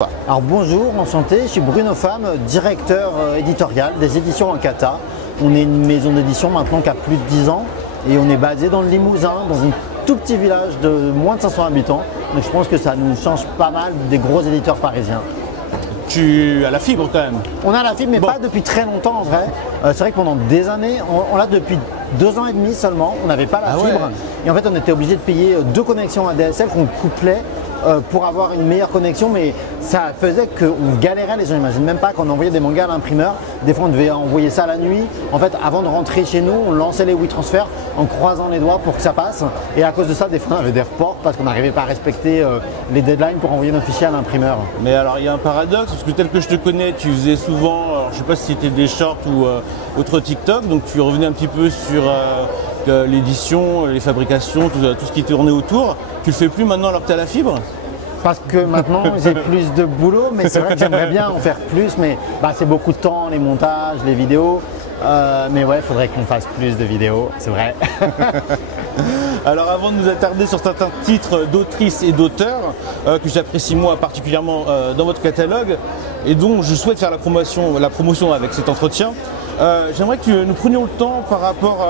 Alors bonjour, enchanté, je suis Bruno Pham, directeur éditorial des éditions Ankata. On est une maison d'édition maintenant qui a plus de 10 ans et on est basé dans le Limousin, dans un tout petit village de moins de 500 habitants. Donc je pense que ça nous change pas mal des gros éditeurs parisiens. Tu as la fibre quand même. On a la fibre mais pas depuis très longtemps en vrai. C'est vrai que pendant des années, on l'a depuis 2 ans et demi seulement, on n'avait pas la fibre. Ouais. Et en fait on était obligé de payer 2 connexions ADSL qu'on couplait pour avoir une meilleure connexion, mais ça faisait qu'on galérait. Les gens n'imaginent même pas qu'on envoyait des mangas à l'imprimeur. Des fois on devait envoyer ça la nuit. En fait avant de rentrer chez nous, on lançait les WeTransfer en croisant les doigts pour que ça passe. Et à cause de ça, des fois on avait des reports parce qu'on n'arrivait pas à respecter les deadlines pour envoyer nos fichiers à l'imprimeur. Mais alors il y a un paradoxe, parce que tel que je te connais, tu faisais souvent, alors, je sais pas si c'était des shorts ou autre TikTok, donc tu revenais un petit peu sur l'édition, les fabrications, tout ce qui tournait autour. Tu le fais plus maintenant alors que tu as la fibre? Parce que maintenant j'ai plus de boulot, mais c'est vrai que j'aimerais bien en faire plus, mais c'est beaucoup de temps, les montages, les vidéos. Mais ouais, il faudrait qu'on fasse plus de vidéos, c'est vrai. Alors avant de nous attarder sur certains titres d'autrices et d'auteurs que j'apprécie moi particulièrement dans votre catalogue et dont je souhaite faire la promotion avec cet entretien, j'aimerais que nous prenions le temps par rapport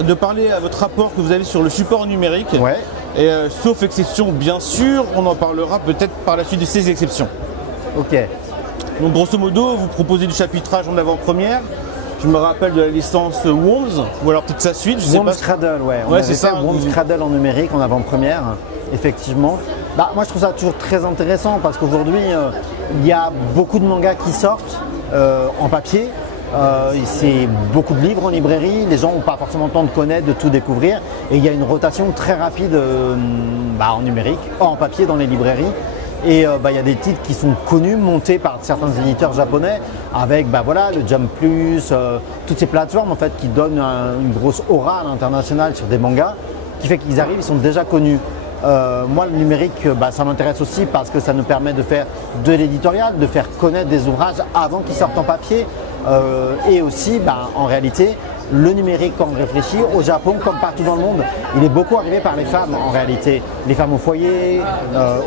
de parler à votre rapport que vous avez sur le support numérique. Ouais. Et sauf exception bien sûr, on en parlera peut-être par la suite de ces exceptions. Ok. Donc grosso modo, vous proposez du chapitrage en avant-première. Je me rappelle de la licence Worms, ou alors peut-être sa suite, je sais pas. Worms Cradle, ouais. On avait fait Worms Cradle en numérique en avant-première, effectivement. Moi je trouve ça toujours très intéressant parce qu'aujourd'hui il y a beaucoup de mangas qui sortent en papier. C'est beaucoup de livres en librairie, les gens n'ont pas forcément le temps de connaître, de tout découvrir, et il y a une rotation très rapide en numérique, en papier dans les librairies. Et il y a des titres qui sont connus, montés par certains éditeurs japonais, avec le Jump Plus, toutes ces plateformes en fait qui donnent une grosse aura à l'international sur des mangas, qui fait qu'ils arrivent, ils sont déjà connus. Moi le numérique, ça m'intéresse aussi parce que ça nous permet de faire de l'éditorial, de faire connaître des ouvrages avant qu'ils sortent en papier. Et aussi, en réalité, le numérique, quand on réfléchit, au Japon, comme partout dans le monde, il est beaucoup arrivé par les femmes en réalité. Les femmes au foyer,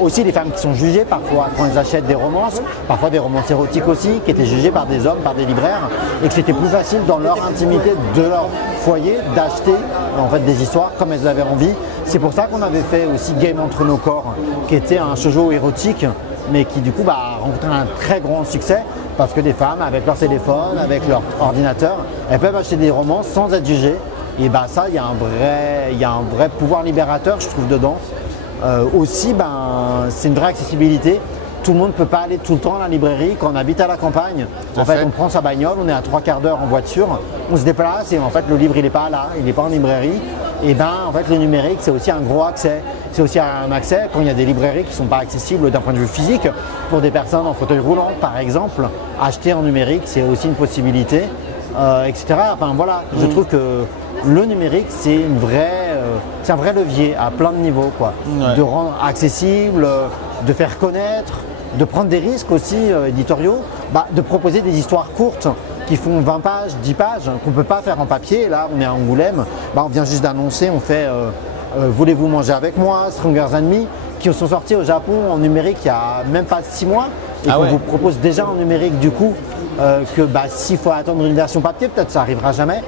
aussi les femmes qui sont jugées parfois quand elles achètent des romances, parfois des romances érotiques aussi, qui étaient jugées par des hommes, par des libraires, et que c'était plus facile dans leur intimité de leur foyer d'acheter en fait des histoires comme elles avaient envie. C'est pour ça qu'on avait fait aussi Game entre nos corps, qui était un shoujo érotique, mais qui du coup a rencontré un très grand succès. Parce que des femmes, avec leur téléphone, avec leur ordinateur, elles peuvent acheter des romans sans être jugées. Et ça, il y a un vrai pouvoir libérateur, je trouve, dedans. Aussi, c'est une vraie accessibilité. Tout le monde ne peut pas aller tout le temps à la librairie. Quand on habite à la campagne, en fait, on prend sa bagnole, on est à 3/4 d'heure en voiture, on se déplace et en fait, le livre, il n'est pas là, il n'est pas en librairie. Et en fait, le numérique, c'est aussi un gros accès. C'est aussi un accès quand il y a des librairies qui ne sont pas accessibles d'un point de vue physique. Pour des personnes en fauteuil roulant, par exemple, acheter en numérique, c'est aussi une possibilité, etc. Je trouve que le numérique, c'est un vrai levier à plein de niveaux, quoi. Ouais. De rendre accessible, de faire connaître, de prendre des risques aussi éditoriaux, de proposer des histoires courtes qui font 20 pages, 10 pages, qu'on ne peut pas faire en papier. Là, on est à Angoulême, on vient juste d'annoncer, on fait Voulez-vous manger avec moi, Stronger Than Me, qui sont sortis au Japon en numérique il n'y a même pas 6 mois et qu'on vous propose déjà en numérique du coup, s'il faut attendre une version papier, peut-être ça n'arrivera jamais.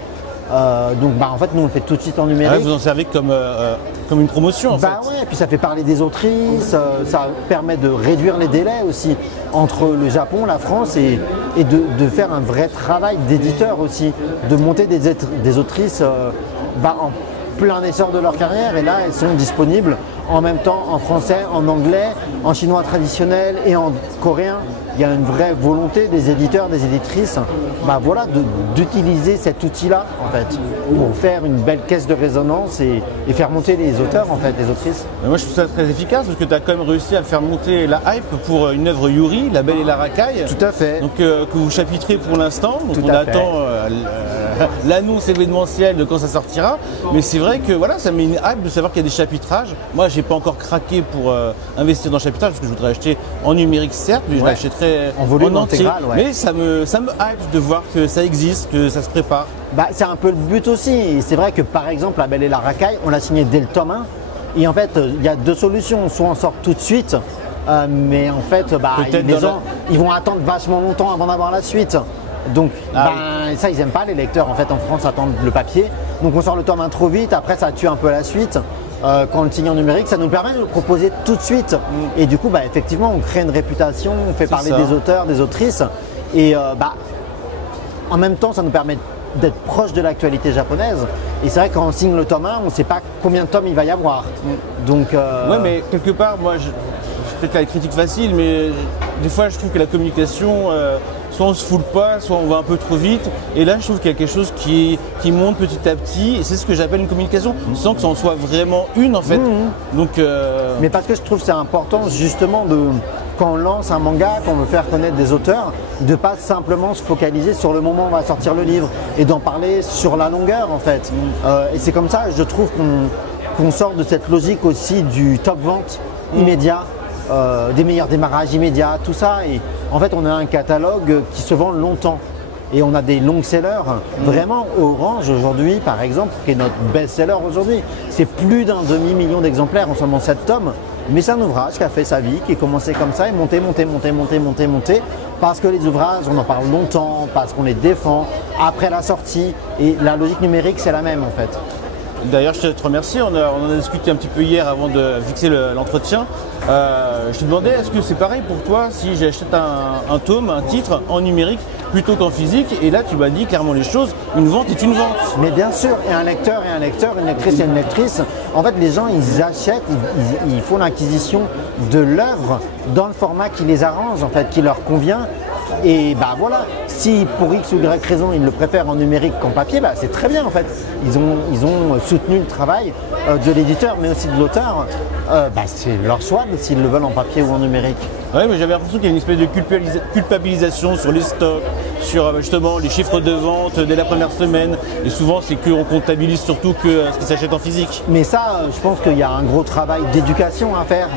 En fait nous on le fait tout de suite en numérique. Vous en servez comme une promotion en fait. Ouais, et puis ça fait parler des autrices, ça permet de réduire les délais aussi entre le Japon, la France et de faire un vrai travail d'éditeur aussi, de monter des autrices en plein essor de leur carrière, et là elles sont disponibles en même temps en français, en anglais, en chinois traditionnel et en coréen. Il y a une vraie volonté des éditeurs, des éditrices d'utiliser cet outil-là en fait, pour faire une belle caisse de résonance et faire monter les auteurs, en fait, les autrices. Mais moi je trouve ça très efficace parce que tu as quand même réussi à faire monter la hype pour une œuvre Yuri, La Belle et la Racaille. Tout à fait. Donc que vous chapitrez pour l'instant, donc on attend l'annonce événementielle de quand ça sortira. Mais c'est vrai que ça met une hype de savoir qu'il y a des chapitrages. Moi j'ai pas encore craqué pour investir dans le chapitrage parce que je voudrais acheter en numérique certes, mais je l'achèterai en volume en entier. intégral, Mais ça me hype de voir que ça existe, que ça se prépare. C'est un peu le but aussi. Et c'est vrai que par exemple La Belle et la Racaille, on l'a signé dès le tome 1. Et en fait, il y a deux solutions. Soit on sort tout de suite mais en fait, Peut-être les dans gens, ils vont attendre vachement longtemps avant d'avoir la suite. Donc ça, ils n'aiment pas les lecteurs en fait en France attendent le papier. Donc on sort le tome 1 trop vite, après ça tue un peu la suite. Quand on le signe en numérique, ça nous permet de le proposer tout de suite. Et du coup, effectivement, on crée une réputation, on fait parler des auteurs, des autrices. Et en même temps, ça nous permet d'être proche de l'actualité japonaise. Et c'est vrai que quand on signe le tome 1, on ne sait pas combien de tomes il va y avoir. Donc, ouais, mais quelque part, moi, peut-être la critique facile, mais des fois, je trouve que la communication, soit on se foule pas, soit on va un peu trop vite. Et là, je trouve qu'il y a quelque chose qui monte petit à petit. Et c'est ce que j'appelle une communication, sans que ça en soit vraiment une, en fait. Donc, mais parce que je trouve que c'est important, justement, quand on lance un manga, qu'on veut faire connaître des auteurs, de ne pas simplement se focaliser sur le moment où on va sortir le livre et d'en parler sur la longueur, en fait. Et c'est comme ça, je trouve qu'on sort de cette logique aussi du top vente immédiat. Des meilleurs démarrages immédiats, tout ça. Et en fait, on a un catalogue qui se vend longtemps. Et on a des long-sellers. Vraiment, Orange aujourd'hui, par exemple, qui est notre best-seller aujourd'hui, c'est plus d'un demi-million d'exemplaires en seulement 7 tomes. Mais c'est un ouvrage qui a fait sa vie, qui est commencé comme ça et monté. Parce que les ouvrages, on en parle longtemps, parce qu'on les défend après la sortie. Et la logique numérique, c'est la même en fait. D'ailleurs, je te remercie. On en a discuté un petit peu hier avant de fixer l'entretien. Je te demandais, est-ce que c'est pareil pour toi si j'achète un tome, un titre en numérique plutôt qu'en physique? Et là, tu m'as dit clairement les choses. Une vente est une vente. Mais bien sûr, et un lecteur est un lecteur, une lectrice est une lectrice. En fait, les gens, ils achètent, ils font l'acquisition de l'œuvre dans le format qui les arrange, en fait, qui leur convient. Et voilà, si pour X ou Y raison ils le préfèrent en numérique qu'en papier, c'est très bien en fait. Ils ont soutenu le travail de l'éditeur mais aussi de l'auteur. C'est leur choix s'ils le veulent en papier ou en numérique. Oui, mais j'avais l'impression qu'il y a une espèce de culpabilisation sur les stocks, sur justement les chiffres de vente dès la première semaine. Et souvent, c'est qu'on comptabilise surtout que ce qui s'achète en physique. Mais ça, je pense qu'il y a un gros travail d'éducation à faire.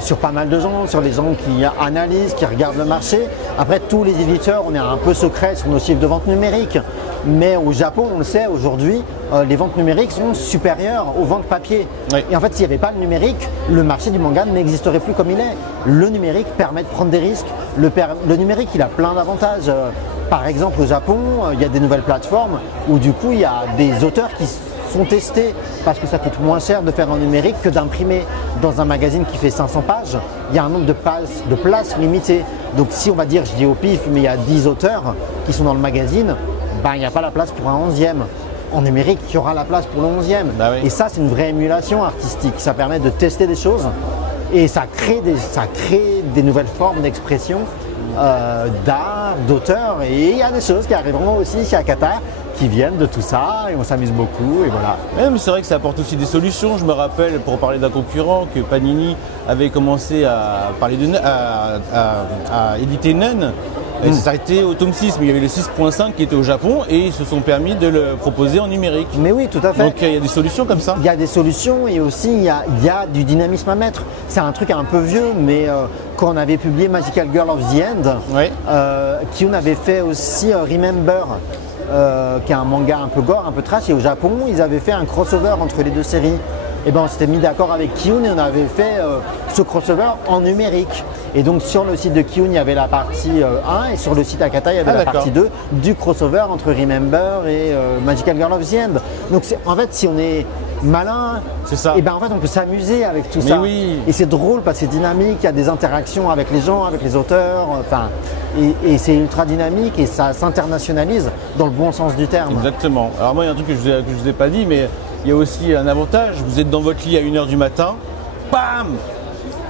Sur pas mal de gens, sur les gens qui analysent, qui regardent le marché. Après, tous les éditeurs, on est un peu secret sur nos chiffres de vente numériques. Mais au Japon, on le sait, aujourd'hui, les ventes numériques sont supérieures aux ventes papier. Oui. Et en fait, s'il n'y avait pas le numérique, le marché du manga n'existerait plus comme il est. Le numérique permet de prendre des risques. Le numérique, il a plein d'avantages. Par exemple, au Japon, il y a des nouvelles plateformes où du coup, il y a des auteurs qui sont testés parce que ça coûte moins cher de faire en numérique que d'imprimer. Dans un magazine qui fait 500 pages, il y a un nombre de places limité. Donc si on va dire, je dis au pif, mais il y a 10 auteurs qui sont dans le magazine, il n'y a pas la place pour un 11e. En numérique, il y aura la place pour le 11e. Oui. Et ça, c'est une vraie émulation artistique. Ça permet de tester des choses et ça crée des nouvelles formes d'expression, d'art, d'auteur. Et il y a des choses qui arriveront aussi chez Akata qui viennent de tout ça et on s'amuse beaucoup et voilà. Ouais, mais c'est vrai que ça apporte aussi des solutions. Je me rappelle, pour parler d'un concurrent, que Panini avait commencé à éditer Nun. Et ça s'arrêtait au tome 6, mais il y avait le 6.5 qui était au Japon et ils se sont permis de le proposer en numérique. Mais oui, tout à fait. Donc il y a des solutions comme ça. Il y a des solutions et aussi il y a du dynamisme à mettre. C'est un truc un peu vieux, mais quand on avait publié Magical Girl of the End, Oui. qui on avait fait aussi Remember, qui est un manga un peu gore, un peu trash, et au Japon, ils avaient fait un crossover entre les deux séries. Et on s'était mis d'accord avec Kiyun et on avait fait ce crossover en numérique. Et donc sur le site de Kiyun, il y avait la partie 1 et sur le site Akata, il y avait la partie 2 du crossover entre Remember et Magical Girl of the End. Donc en fait, si on est malin, c'est ça. Et en fait, on peut s'amuser avec tout ça. Oui. Et c'est drôle parce que c'est dynamique, il y a des interactions avec les gens, avec les auteurs, et c'est ultra dynamique et ça s'internationalise dans le bon sens du terme. Exactement. Alors moi, il y a un truc que je vous ai pas dit, mais il y a aussi un avantage. Vous êtes dans votre lit à 1h du matin, bam,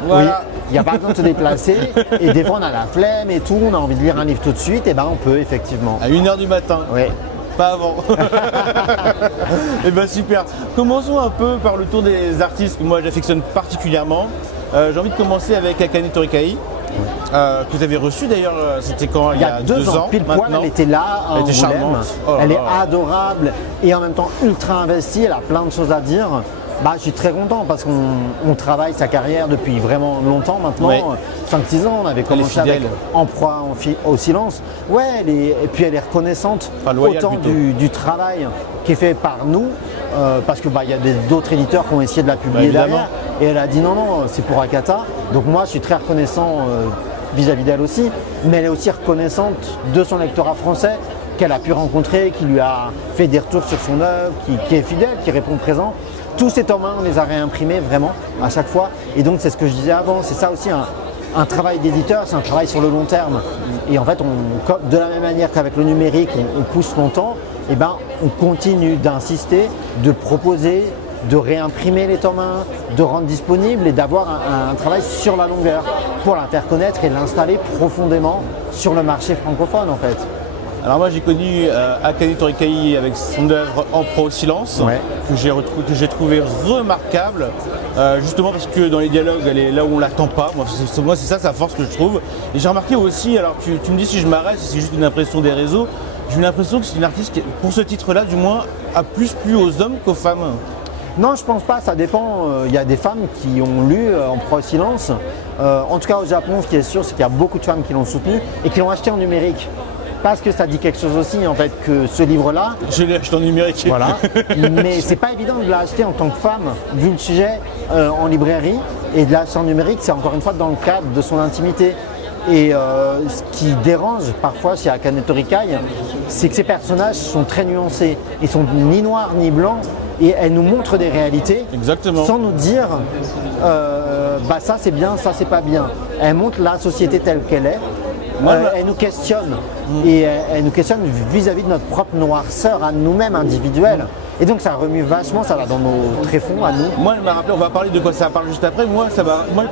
voilà. Oui, il n'y a pas besoin de se déplacer et des fois on a la flemme et tout, on a envie de lire un livre tout de suite, et on peut effectivement. À 1h du matin. Oui. Pas avant. Et super. Commençons un peu par le tour des artistes que moi j'affectionne particulièrement. J'ai envie de commencer avec Akane Torikai. Que vous avez reçu d'ailleurs, c'était quand? Il y a 2 ans. Pile poil, elle était là, elle était charmante. Elle est adorable et en même temps ultra investie, elle a plein de choses à dire. Je suis très content parce qu'on travaille sa carrière depuis vraiment longtemps maintenant, 5-6 ans. On avait commencé avec En proie au silence. Ouais, et puis elle est reconnaissante autant du travail qui est fait par nous parce que il y a d'autres éditeurs qui ont essayé de la publier derrière. Et elle a dit non, c'est pour Akata. Donc moi, je suis très reconnaissant vis-à-vis d'elle aussi, mais elle est aussi reconnaissante de son lectorat français qu'elle a pu rencontrer, qui lui a fait des retours sur son œuvre, qui est fidèle, qui répond présent. Tous ces tomes, on les a réimprimés vraiment à chaque fois. Et donc c'est ce que je disais avant, c'est ça aussi un travail d'éditeur, c'est un travail sur le long terme. Et en fait, de la même manière qu'avec le numérique, on pousse longtemps, et on continue d'insister, de proposer, de réimprimer les tomes 1, de rendre disponible et d'avoir un travail sur la longueur pour la faire connaître et l'installer profondément sur le marché francophone en fait. Alors moi j'ai connu Akane Torikai avec son œuvre Empereur au silence, que j'ai trouvé remarquable, justement parce que dans les dialogues elle est là où on l'attend pas, moi c'est ça sa force que je trouve. Et j'ai remarqué aussi, alors tu me dis si je m'arrête, si c'est juste une impression des réseaux, j'ai eu l'impression que c'est une artiste qui, pour ce titre-là du moins, a plus plu aux hommes qu'aux femmes. Non, je pense pas, ça dépend. Il y a des femmes qui ont lu Empereur au silence. En tout cas au Japon, ce qui est sûr, c'est qu'il y a beaucoup de femmes qui l'ont soutenu et qui l'ont acheté en numérique. Parce que ça dit quelque chose aussi en fait que ce livre-là. Je l'ai acheté en numérique. Voilà. Mais c'est pas évident de l'acheter en tant que femme, vu le sujet en librairie. Et de l'acheter en numérique, c'est encore une fois dans le cadre de son intimité. Et ce qui dérange parfois chez Akane Torikai, c'est que ces personnages sont très nuancés. Ils sont ni noirs ni blancs. Et elle nous montre des réalités. Exactement. Sans nous dire ça c'est bien, ça c'est pas bien. Elle montre la société telle qu'elle est. Elle nous questionne et elle nous questionne vis-à-vis de notre propre noirceur à nous-mêmes individuelle. Et donc ça remue vachement, ça va dans nos tréfonds à nous. Moi, elle m'a rappelé, on va parler de quoi ça parle juste après. Moi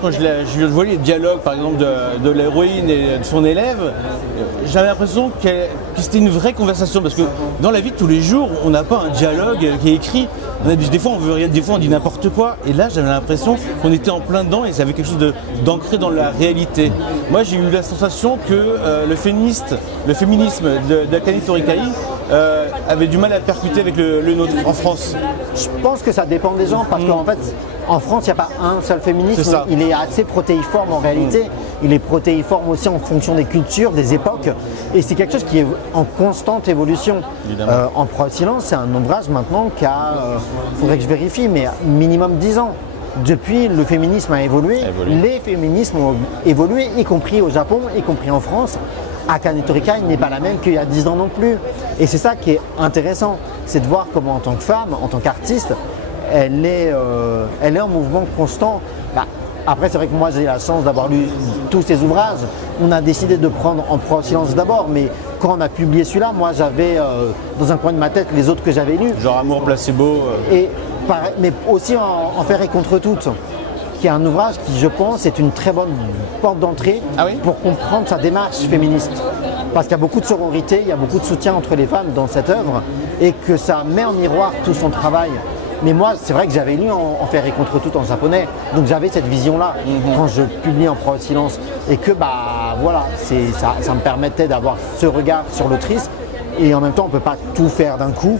quand je voyais les dialogues, par exemple, de l'héroïne et de son élève, j'avais l'impression que c'était une vraie conversation. Parce que dans la vie de tous les jours, on n'a pas un dialogue qui est écrit. Des fois, on veut rien, des fois, on dit n'importe quoi. Et là, j'avais l'impression qu'on était en plein dedans et ça avait quelque chose d'ancré dans la réalité. Moi, j'ai eu la sensation que le féminisme d'Akane Torikai avait du mal à percuter avec le nôtre en France. Je pense que ça dépend des gens parce qu'en fait, en France, il n'y a pas un seul féminisme. Il est assez protéiforme en réalité. Il est protéiforme aussi en fonction des cultures, des époques. Et c'est quelque chose qui est en constante évolution. Empereur au silence, c'est un ouvrage maintenant qui a, faudrait que je vérifie, mais minimum 10 ans. Depuis, le féminisme a évolué. Les féminismes ont évolué, y compris au Japon, y compris en France. Akane Torikai n'est pas la même qu'il y a 10 ans non plus. Et c'est ça qui est intéressant, c'est de voir comment en tant que femme, en tant qu'artiste, elle est en mouvement constant. Après, c'est vrai que moi j'ai la chance d'avoir lu tous ces ouvrages. On a décidé de prendre Empereur au silence d'abord, mais quand on a publié celui-là, moi j'avais dans un coin de ma tête les autres que j'avais lus. Genre Amour placebo. Mais aussi Enfer et contre toutes, qui est un ouvrage qui, je pense, est une très bonne porte d'entrée pour comprendre sa démarche féministe. Parce qu'il y a beaucoup de sororité, il y a beaucoup de soutien entre les femmes dans cette œuvre et que ça met en miroir tout son travail. Mais moi, c'est vrai que j'avais lu Enfer et contre toutes en japonais, donc j'avais cette vision-là quand je publie Empereur au silence. Et que, ça me permettait d'avoir ce regard sur l'autrice. Et en même temps, on ne peut pas tout faire d'un coup.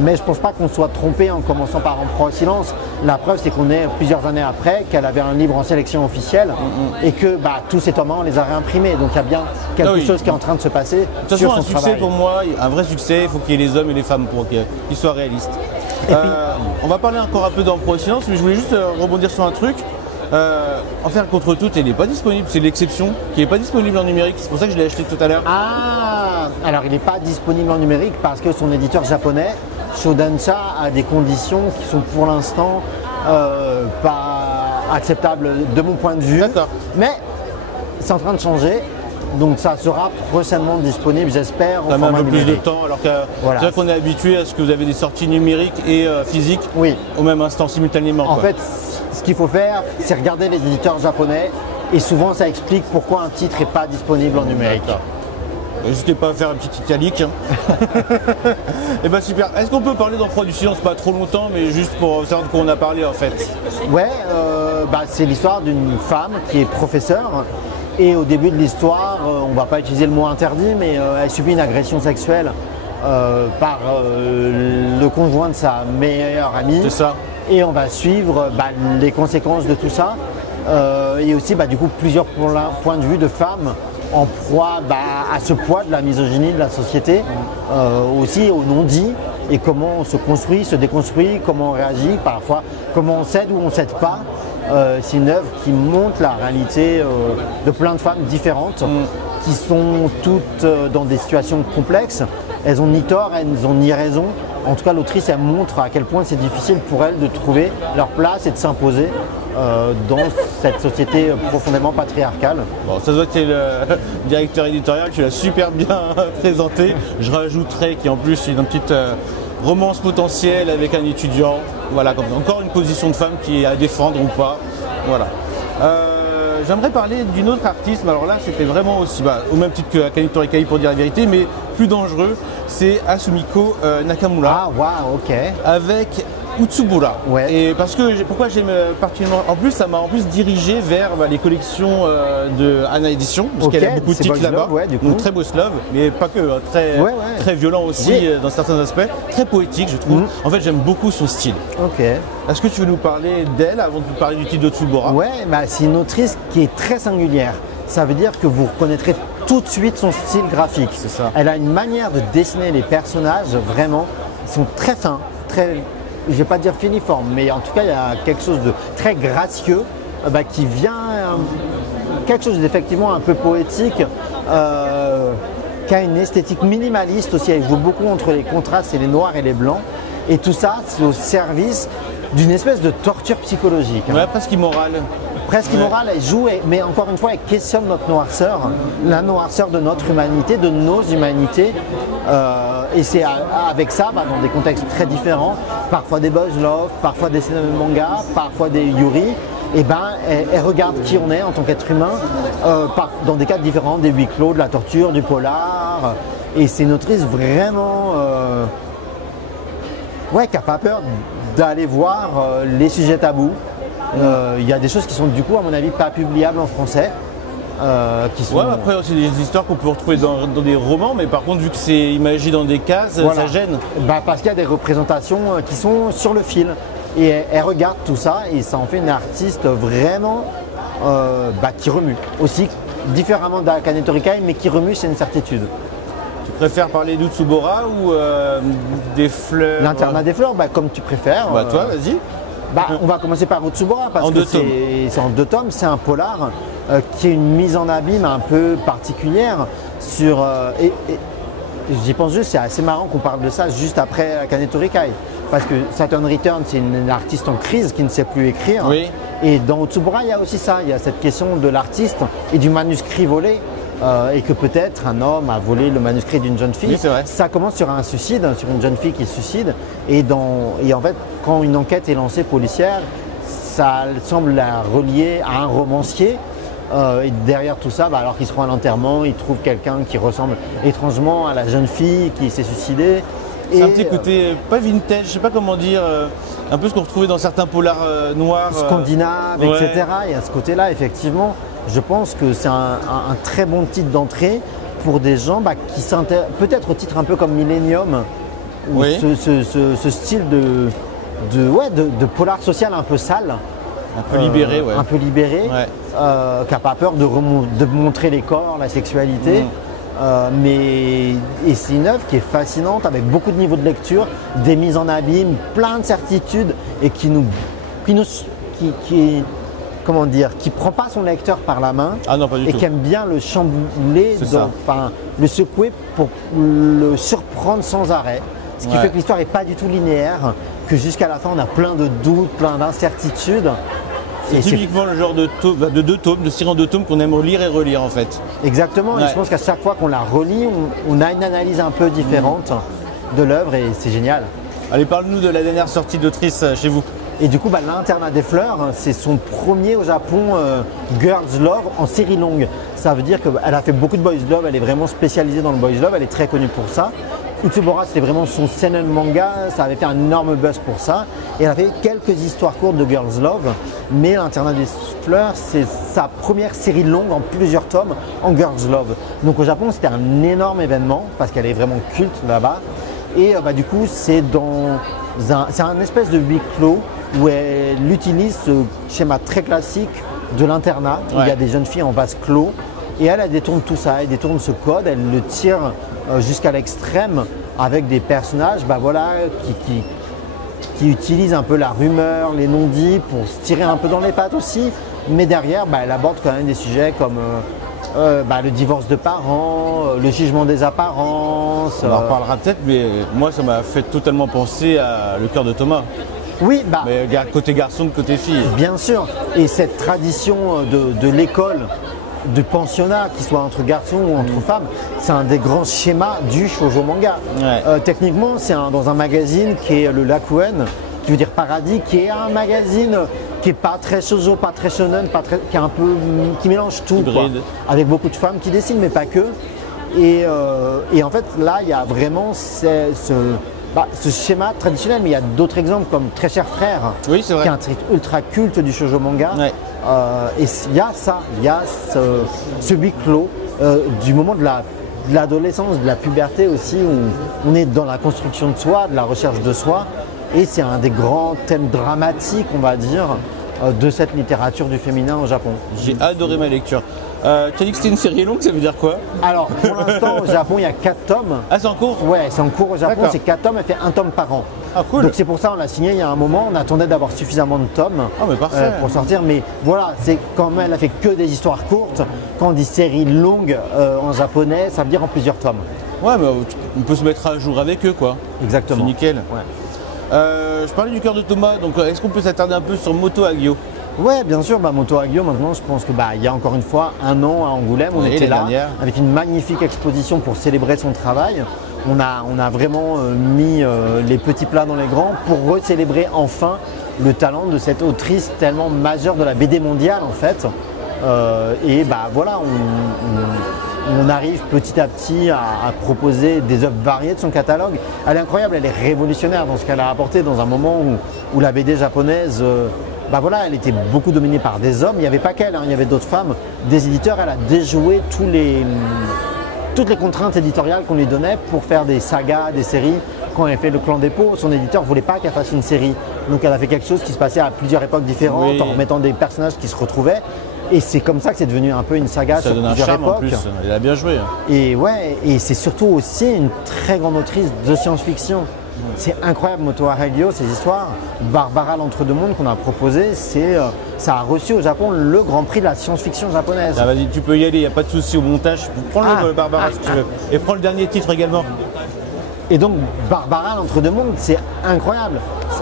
Mais je ne pense pas qu'on soit trompé en commençant par Empereur au silence. La preuve, c'est qu'on est plusieurs années après, qu'elle avait un livre en sélection officielle et que tous ces tomes, on les a réimprimés. Donc il y a bien quelque chose qui est en train de se passer. De toute façon, un succès pour moi, un vrai succès, il faut qu'il y ait les hommes et les femmes pour qu'ils soient réalistes. On va parler encore un peu d'Empereur au silence, mais je voulais juste rebondir sur un truc. Enfer contre toutes, il n'est pas disponible, c'est l'exception qui n'est pas disponible en numérique, c'est pour ça que je l'ai acheté tout à l'heure. Alors il n'est pas disponible en numérique parce que son éditeur japonais, Shodansha, a des conditions qui sont pour l'instant pas acceptables de mon point de vue. D'accord. Mais c'est en train de changer. Donc ça sera prochainement disponible, j'espère. Ça met un peu plus de temps, alors que c'est vrai qu'on est habitué à ce que vous avez des sorties numériques et physiques au même instant, simultanément. En fait, ce qu'il faut faire, c'est regarder les éditeurs japonais et souvent ça explique pourquoi un titre n'est pas disponible en numérique. N'hésitez pas à faire un petit italique. Et bien super. Est-ce qu'on peut parler d'Empereur du silence, pas trop longtemps, mais juste pour savoir de quoi on a parlé en fait? C'est l'histoire d'une femme qui est professeure. Et au début de l'histoire, on ne va pas utiliser le mot interdit, mais elle subit une agression sexuelle par le conjoint de sa meilleure amie. C'est ça. Et on va suivre les conséquences de tout ça. Et aussi du coup plusieurs points de vue de femmes en proie à ce poids de la misogynie de la société, aussi au non-dit et comment on se construit, se déconstruit, comment on réagit, parfois comment on cède ou on ne cède pas. C'est une œuvre qui montre la réalité de plein de femmes différentes qui sont toutes dans des situations complexes. Elles n'ont ni tort, elles n'ont ni raison. En tout cas, l'autrice, elle montre à quel point c'est difficile pour elles de trouver leur place et de s'imposer dans cette société profondément patriarcale. Bon, ça doit être le directeur éditorial, tu l'as super bien présenté. Je rajouterais qu'il y a en plus une petite romance potentielle avec un étudiant. Voilà, encore une position de femme qui est à défendre ou pas. Voilà. J'aimerais parler d'une autre artiste, mais alors là c'était vraiment aussi, au même titre que Akane Torikai pour dire la vérité, mais plus dangereux, c'est Asumiko Nakamura. Ah waouh, ok. Avec Utsubura. Ouais. Et parce que pourquoi j'aime particulièrement, en plus ça m'a en plus dirigé vers les collections de Anna Edition, parce qu'elle a beaucoup de titres là-bas. Ouais, donc très boys love, mais pas que, très violent aussi dans certains aspects, très poétique je trouve. En fait j'aime beaucoup son style. Ok. Est-ce que tu veux nous parler d'elle avant de nous parler du titre d'Utsubura? Ouais, c'est une autrice qui est très singulière. Ça veut dire que vous reconnaîtrez tout de suite son style graphique. C'est ça. Elle a une manière de dessiner les personnages, vraiment, ils sont très fins, très, je ne vais pas dire filiforme, mais en tout cas il y a quelque chose de très gracieux qui vient, quelque chose d'effectivement un peu poétique, qui a une esthétique minimaliste aussi. Elle joue beaucoup entre les contrastes et les noirs et les blancs. Et tout ça, c'est au service d'une espèce de torture psychologique. Ouais, presque immorale. Presque immorale, elle joue, mais encore une fois, elle questionne notre noirceur, la noirceur de notre humanité, de nos humanités. Et c'est avec ça, dans des contextes très différents, parfois des boys love, parfois des mangas, parfois des yuri, elle regarde qui on est en tant qu'être humain, dans des cadres différents, des huis clos, de la torture, du polar. Et c'est une autrice vraiment qui n'a pas peur d'aller voir les sujets tabous. Il y a des choses qui sont du coup à mon avis pas publiables en français. Après c'est des histoires qu'on peut retrouver dans des romans, mais par contre vu que c'est imagé dans des cases, ça gêne. Parce qu'il y a des représentations qui sont sur le fil et elle regarde tout ça et ça en fait une artiste vraiment qui remue. Aussi différemment d'Akane Torikai, mais qui remue, c'est une certitude. Tu préfères parler d'Utsubura ou des fleurs? L'internat des fleurs, comme tu préfères. Toi, vas-y. On va commencer par Utsubura parce que c'est en 2 tomes, c'est un polar qui est une mise en abîme un peu particulière sur et j'y pense juste, c'est assez marrant qu'on parle de ça juste après Akane Torikai parce que Saturn Return c'est une artiste en crise qui ne sait plus écrire et dans Utsubura il y a aussi ça, il y a cette question de l'artiste et du manuscrit volé. Et que peut-être un homme a volé le manuscrit d'une jeune fille. Oui, ça commence sur un suicide, sur une jeune fille qui se suicide. Et en fait, quand une enquête est lancée policière, ça semble la relier à un romancier. Et derrière tout ça, alors qu'ils seront à l'enterrement, ils trouvent quelqu'un qui ressemble étrangement à la jeune fille qui s'est suicidée. C'est un petit côté, pas vintage, je sais pas comment dire, un peu ce qu'on retrouvait dans certains polars noirs. Scandinaves, etc. Il y a ce côté-là, effectivement. Je pense que c'est un très bon titre d'entrée pour des gens qui s'intéressent, peut-être au titre un peu comme Millennium, ou ce style de polar social un peu sale. Un peu libéré, Un peu libéré, qui n'a pas peur de montrer les corps, la sexualité. Et c'est une œuvre qui est fascinante, avec beaucoup de niveaux de lecture, des mises en abîme, plein de certitudes, et qui prend pas son lecteur par la main et qui aime bien le chambouler, le secouer pour le surprendre sans arrêt. Ce qui fait que l'histoire n'est pas du tout linéaire, que jusqu'à la fin on a plein de doutes, plein d'incertitudes. C'est typiquement le genre de 2 tomes, de série en 2 tomes qu'on aime lire et relire en fait. Exactement, et je pense qu'à chaque fois qu'on la relit, on a une analyse un peu différente de l'œuvre et c'est génial. Allez, parle-nous de la dernière sortie d'autrice chez vous. Et du coup, l'Internat des fleurs, c'est son premier au Japon Girls Love en série longue. Ça veut dire qu'elle a fait beaucoup de Boys Love, elle est vraiment spécialisée dans le Boys Love, elle est très connue pour ça. Utsubura, c'était vraiment son seinen manga, ça avait fait un énorme buzz pour ça. Et elle a fait quelques histoires courtes de Girls Love, mais l'Internat des fleurs, c'est sa première série longue en plusieurs tomes en Girls Love. Donc au Japon, c'était un énorme événement parce qu'elle est vraiment culte là-bas. Et du coup, c'est un espèce de huis clos où elle utilise ce schéma très classique de l'internat, où il y a des jeunes filles en vase clos. Et elle détourne tout ça, elle détourne ce code, elle le tire jusqu'à l'extrême avec des personnages voilà, qui utilisent un peu la rumeur, les non-dits pour se tirer un peu dans les pattes aussi. Mais derrière, elle aborde quand même des sujets comme le divorce de parents, le jugement des apparences. On en reparlera peut-être, mais moi ça m'a fait totalement penser à Le cœur de Thomas. Oui, mais côté garçon, côté fille. Bien sûr. Et cette tradition de l'école, du pensionnat, qu'il soit entre garçons ou entre femmes, c'est un des grands schémas du shoujo manga. Ouais. Techniquement, c'est dans un magazine qui est le Lakuen, qui veut dire paradis, qui est un magazine qui n'est pas très shoujo, pas très shonen, qui mélange tout, quoi, avec beaucoup de femmes qui dessinent, mais pas que. Et en fait, là, il y a vraiment ce schéma traditionnel, mais il y a d'autres exemples comme Très cher frère, oui, c'est vrai, qui est un truc ultra culte du shoujo manga. Ouais. Et il y a ça, il y a ce huis clos du moment de l'adolescence, de la puberté aussi, où on est dans la construction de soi, de la recherche de soi. Et c'est un des grands thèmes dramatiques, on va dire, de cette littérature du féminin au Japon. J'ai adoré ma lecture. Tu as dit que c'était une série longue, ça veut dire quoi? Alors, pour l'instant, au Japon, il y a 4 tomes. Ah, c'est en cours? Ouais, c'est en cours au Japon, c'est 4 tomes, elle fait 1 tome par an. Ah, cool. Donc c'est pour ça qu'on l'a signé il y a un moment, on attendait d'avoir suffisamment de tomes mais parfait. pour sortir. Mais voilà, c'est quand même, elle a fait que des histoires courtes. Quand on dit série longue en japonais, ça veut dire en plusieurs tomes. Ouais, mais on peut se mettre à jour avec eux, quoi. Exactement. C'est nickel. Ouais. Je parlais du cœur de Thomas, donc est-ce qu'on peut s'attarder un peu sur Moto Hagio? Ouais, bien sûr, Moto Hagio, maintenant je pense que il y a encore une fois 1 an à Angoulême, on était là avec une magnifique exposition pour célébrer son travail. On a vraiment mis les petits plats dans les grands pour recélébrer enfin le talent de cette autrice tellement majeure de la BD mondiale en fait. Voilà, on arrive petit à petit à proposer des œuvres variées de son catalogue. Elle est incroyable, elle est révolutionnaire dans ce qu'elle a apporté dans un moment où la BD japonaise, elle était beaucoup dominée par des hommes. Il n'y avait pas qu'elle, il y avait d'autres femmes, des éditeurs. Elle a déjoué toutes les contraintes éditoriales qu'on lui donnait pour faire des sagas, des séries. Quand elle a fait Le Clan des Pots, son éditeur ne voulait pas qu'elle fasse une série. Donc elle a fait quelque chose qui se passait à plusieurs époques différentes, en remettant des personnages qui se retrouvaient. Et c'est comme ça que c'est devenu un peu une saga sur plusieurs époques. En plus. Elle a bien joué. Et ouais, et c'est surtout aussi une très grande autrice de science-fiction. C'est incroyable, Moto Hagio, ces histoires. Barbara l'Entre-deux-Mondes qu'on a proposé, ça a reçu au Japon le Grand Prix de la science-fiction japonaise. Ah, vas-y, tu peux y aller, il n'y a pas de souci au montage. Prends-le, Barbara, si tu veux. Et prends le dernier titre également. Et donc, Barbara l'Entre-deux-Mondes, c'est incroyable.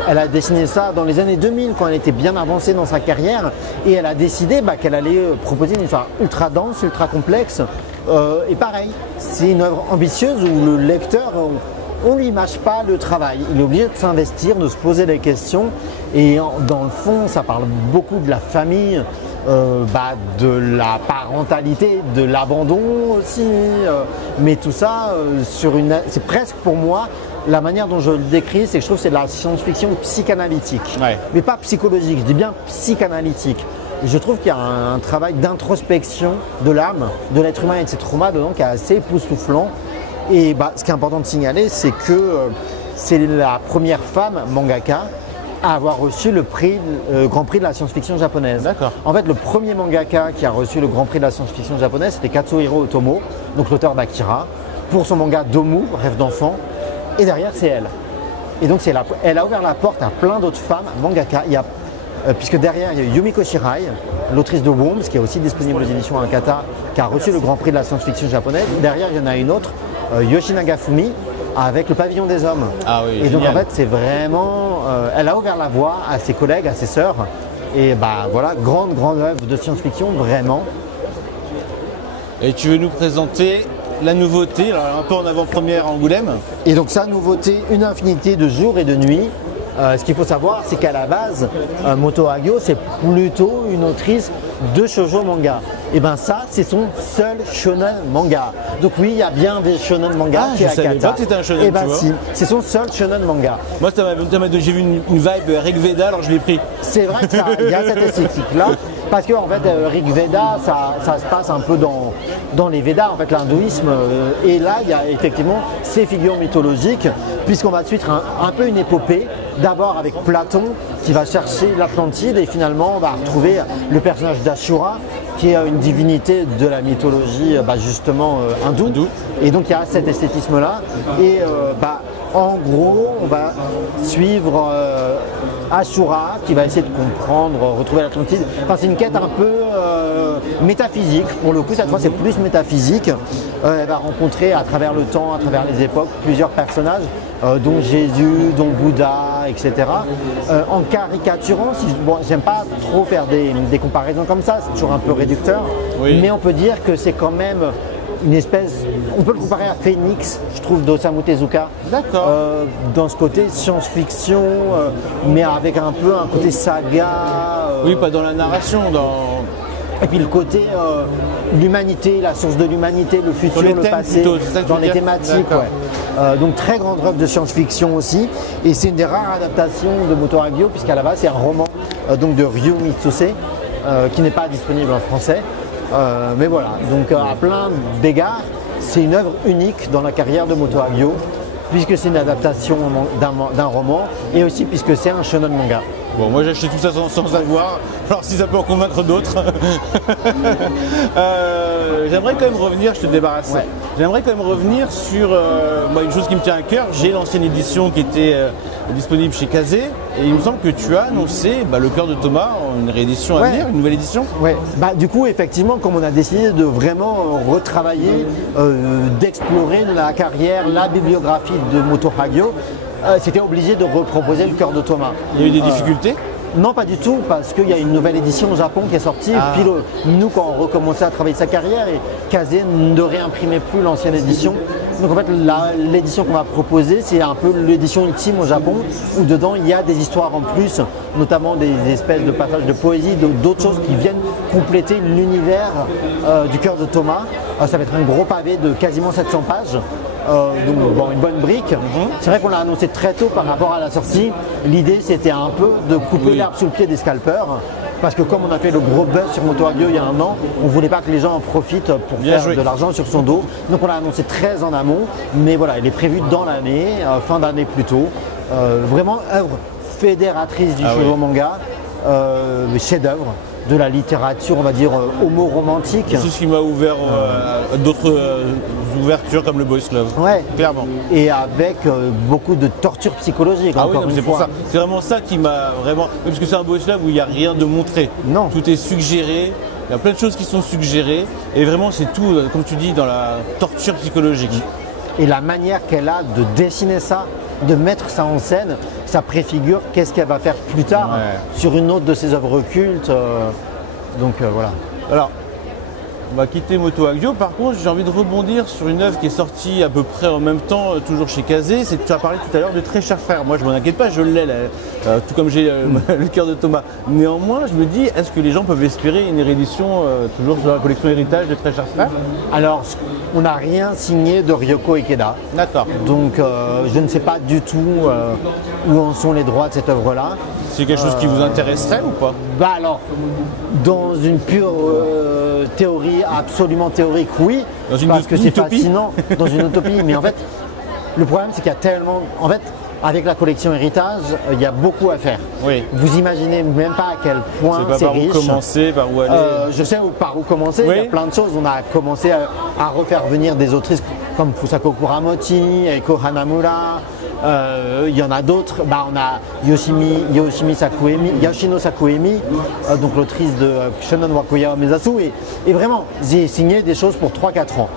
Elle a dessiné ça dans les années 2000, quand elle était bien avancée dans sa carrière. Et elle a décidé qu'elle allait proposer une histoire ultra dense, ultra complexe. Et pareil, c'est une œuvre ambitieuse où le lecteur... on ne lui mâche pas le travail. Il est obligé de s'investir, de se poser des questions. Et dans le fond, ça parle beaucoup de la famille, de la parentalité, de l'abandon aussi. Mais tout ça, c'est presque pour moi, la manière dont je le décris, c'est que je trouve que c'est de la science-fiction psychanalytique. Ouais. Mais pas psychologique, je dis bien psychanalytique. Et je trouve qu'il y a un travail d'introspection de l'âme, de l'être humain et de ses traumas dedans qui est assez époustouflant. Et ce qui est important de signaler, c'est que c'est la première femme mangaka à avoir reçu le Grand Prix de la science-fiction japonaise. D'accord. En fait, le premier mangaka qui a reçu le Grand Prix de la science-fiction japonaise, c'était Katsuhiro Otomo, donc l'auteur d'Akira, pour son manga Domu, Rêve d'enfant. Et derrière, c'est elle. Et donc, elle a ouvert la porte à plein d'autres femmes mangaka. Puisque derrière, il y a Yumiko Shirai, l'autrice de Worms, qui est aussi disponible aux éditions Ankata, qui a reçu le Grand Prix de la science-fiction japonaise. Derrière, il y en a une autre, Yoshinaga Fumi, avec Le Pavillon des Hommes. Ah oui, et donc génial. en fait, c'est vraiment... elle a ouvert la voie à ses collègues, à ses sœurs. Et voilà, grande œuvre de science-fiction, vraiment. Et tu veux nous présenter la nouveauté, alors un peu en avant-première à Angoulême. Et donc sa nouveauté, une infinité de jours et de nuits. Ce qu'il faut savoir, c'est qu'à la base, Moto Hagio, c'est plutôt une autrice de shoujo manga. Et ça, c'est son seul shonen manga. Donc oui, il y a bien des shonen manga je savais pas que c'était un shonen, tu vois. Si, c'est son seul shonen manga. Moi, j'ai vu une vibe Rigveda, alors je l'ai pris. C'est vrai qu'il y a cette esthétique-là. Parce que en fait, Rig Veda, ça se passe un peu dans les Védas, en fait, l'hindouisme. Et là, il y a effectivement ces figures mythologiques, puisqu'on va suivre un peu une épopée. D'abord avec Platon qui va chercher l'Atlantide et finalement on va retrouver le personnage d'Ashura qui est une divinité de la mythologie justement hindoue. Et donc il y a cet esthétisme-là. Et en gros, on va suivre Ashura qui va essayer de comprendre, retrouver l'Atlantide. Enfin, c'est une quête un peu métaphysique. Pour le coup, cette fois, c'est plus métaphysique. Elle va rencontrer à travers le temps, à travers les époques, plusieurs personnages, dont Jésus, dont Bouddha, etc. En caricaturant, j'aime pas trop faire des comparaisons comme ça, c'est toujours un peu réducteur, mais on peut dire que c'est quand même une espèce, on peut le comparer à Phoenix, je trouve, d'Osamu Tezuka. D'accord. Dans ce côté science-fiction, mais avec un peu un côté saga. Oui, pas dans la narration, Et puis le côté l'humanité, la source de l'humanité, le futur, le passé, plutôt, c'est ça que dans tu les veux dire. thématiques. Donc très grande œuvre de science-fiction aussi. Et c'est une des rares adaptations de Moto Hagio, puisqu'à la base c'est un roman donc de Ryu Mitsuse, qui n'est pas disponible en français. Mais voilà, donc à plein d'égards, c'est une œuvre unique dans la carrière de Moto Hagio, puisque c'est une adaptation d'un roman, et aussi puisque c'est un shonen manga. Bon, moi j'ai acheté tout ça sans savoir, alors si ça peut en convaincre d'autres. J'aimerais quand même revenir, je te débarrasse. Ouais. J'aimerais quand même revenir sur une chose qui me tient à cœur. J'ai l'ancienne édition qui était disponible chez Kazé, et il me semble que tu as annoncé le cœur de Thomas, une réédition à venir, une nouvelle édition. Ouais. Du coup, effectivement, comme on a décidé de vraiment retravailler, d'explorer la carrière, la bibliographie de Moto Hagio, c'était obligé de reproposer le cœur de Thomas. Il y a eu des difficultés? Non, pas du tout, parce qu'il y a une nouvelle édition au Japon qui est sortie. Puis nous, quand on recommençait à travailler sa carrière, et Kazé ne réimprimait plus l'ancienne édition. Donc en fait, l'édition qu'on va proposer, c'est un peu l'édition ultime au Japon, où dedans il y a des histoires en plus, notamment des espèces de passages de poésie, d'autres choses qui viennent compléter l'univers du cœur de Thomas. Ça va être un gros pavé de quasiment 700 pages. Donc une bonne brique. C'est vrai qu'on l'a annoncé très tôt par rapport à la sortie. L'idée c'était un peu de couper l'herbe sous le pied des scalpers. Parce que comme on a fait le gros buzz sur Moto Hagio il y a un an, on ne voulait pas que les gens en profitent pour faire de l'argent sur son dos. Donc on l'a annoncé très en amont. Mais voilà, il est prévu dans l'année, fin d'année plutôt. Vraiment œuvre fédératrice du shoujo manga, chef-d'œuvre de la littérature, on va dire, homo-romantique. C'est ce qui m'a ouvert à d'autres ouvertures comme le Boys Club. Ouais, clairement. Et avec beaucoup de torture psychologique. Ah oui, c'est pour ça. C'est vraiment ça qui m'a vraiment. Parce que c'est un Boys Club où il n'y a rien de montré. Non. Tout est suggéré. Il y a plein de choses qui sont suggérées. Et vraiment, c'est tout, comme tu dis, dans la torture psychologique. Et la manière qu'elle a de dessiner ça, de mettre ça en scène, ça préfigure qu'est-ce qu'elle va faire plus tard sur une autre de ses œuvres cultes. Voilà. Alors, on va quitter Moto Hagio. Par contre, j'ai envie de rebondir sur une œuvre qui est sortie à peu près en même temps, toujours chez Kazé. Tu as parlé tout à l'heure de Très Cher Frère. Moi, je m'en inquiète pas, je l'ai, tout comme j'ai le cœur de Thomas. Néanmoins, je me dis, est-ce que les gens peuvent espérer une réédition toujours sur la collection Héritage de Très Cher Frère? Alors, on n'a rien signé de Ryoko Ikeda. D'accord. Donc, je ne sais pas du tout où en sont les droits de cette œuvre-là. C'est quelque chose qui vous intéresserait ou pas? Alors, dans une pure théorie, absolument théorique, oui, parce que c'est fascinant, dans une utopie. Mais en fait, le problème, c'est qu'il y a tellement... En fait, avec la collection Héritage, il y a beaucoup à faire. Oui. Vous imaginez même pas à quel point c'est riche. Par où commencer, par où aller. Je sais par où commencer, il y a plein de choses. On a commencé à refaire venir des autrices comme Fusako Kuramochi, Eiko Hanamura. Il y en a d'autres. On a Yoshino Sakuemi, donc l'autrice de Shonen Wakuya Omezasu. Et vraiment, j'ai signé des choses pour 3-4 ans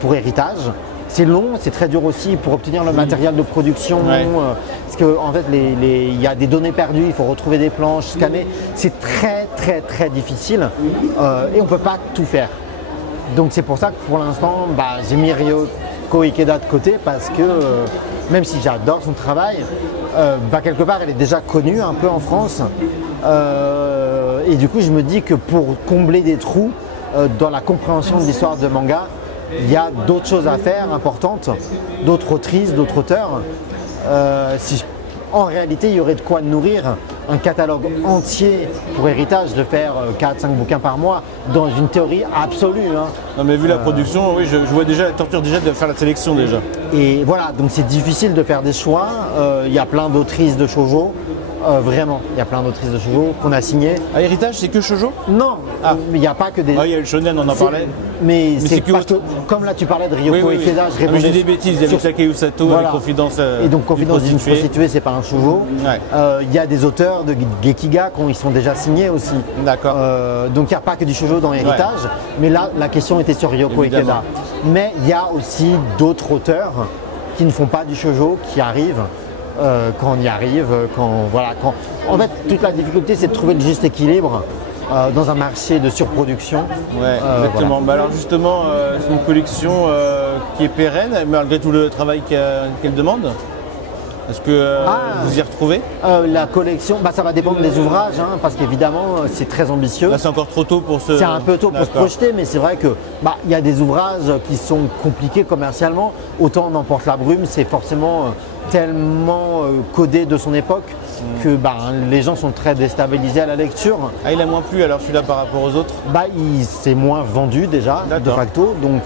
pour Héritage. C'est long, c'est très dur aussi pour obtenir le matériel de production, parce qu'en fait il y a des données perdues, il faut retrouver des planches, scanner. C'est très très très difficile et on ne peut pas tout faire. Donc c'est pour ça que pour l'instant j'ai mis Ryoko Ikeda de côté, parce que même si j'adore son travail, quelque part elle est déjà connue un peu en France. Et du coup je me dis que pour combler des trous dans la compréhension de l'histoire de manga, il y a d'autres choses à faire importantes, d'autres autrices, d'autres auteurs. En réalité, il y aurait de quoi nourrir un catalogue entier pour Héritage de faire 4-5 bouquins par mois dans une théorie absolue. Hein. Non mais vu la production, oui, je vois déjà la torture déjà de faire la sélection déjà. Et voilà, donc c'est difficile de faire des choix. Il y a plein d'autrices de shoujo. Vraiment, il y a plein d'autrices de shoujo qu'on a signées. Ah, Héritage, c'est que shoujo? Non, mais il n'y a pas que des... Ah, il y a le shonen, on en parlait. Mais c'est que parce que, comme là tu parlais de Ryoko Ikeda, je répondais... j'ai des bêtises, il y a Takeo Sato avec Confidence et donc Confidence d'une prostituée, c'est pas un shoujo. Il y a des auteurs de Gekiga qui sont déjà signés aussi. D'accord. Donc il n'y a pas que du shoujo dans Héritage, mais là la question était sur Ryoko Ikeda. Mais il y a aussi d'autres auteurs qui ne font pas du shoujo, qui arrivent. Quand on y arrive, En fait, toute la difficulté, c'est de trouver le juste équilibre dans un marché de surproduction. Ouais, exactement. Bah alors justement, c'est une collection qui est pérenne, malgré tout le travail qu'elle demande. Est-ce que vous y retrouvez? La collection, ça va dépendre des ouvrages, hein, parce qu'évidemment, c'est très ambitieux. Là, c'est encore trop tôt pour se... C'est un peu tôt pour se projeter, mais c'est vrai que y a des ouvrages qui sont compliqués commercialement. Autant N'emporte la brume, c'est forcément tellement codé de son époque que les gens sont très déstabilisés à la lecture. Ah, il a moins plu alors celui-là par rapport aux autres? Il s'est moins vendu déjà, de facto. Donc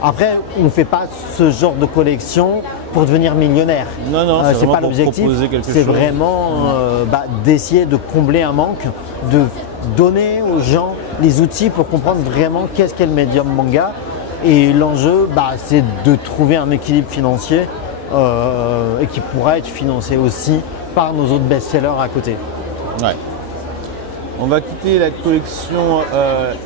après, on ne fait pas ce genre de collection pour devenir millionnaire. Non, c'est pas l'objectif. C'est vraiment d'essayer de combler un manque, de donner aux gens les outils pour comprendre vraiment qu'est-ce qu'est le médium manga. Et l'enjeu, c'est de trouver un équilibre financier et qui pourra être financé aussi par nos autres best-sellers à côté. Ouais. On va quitter la collection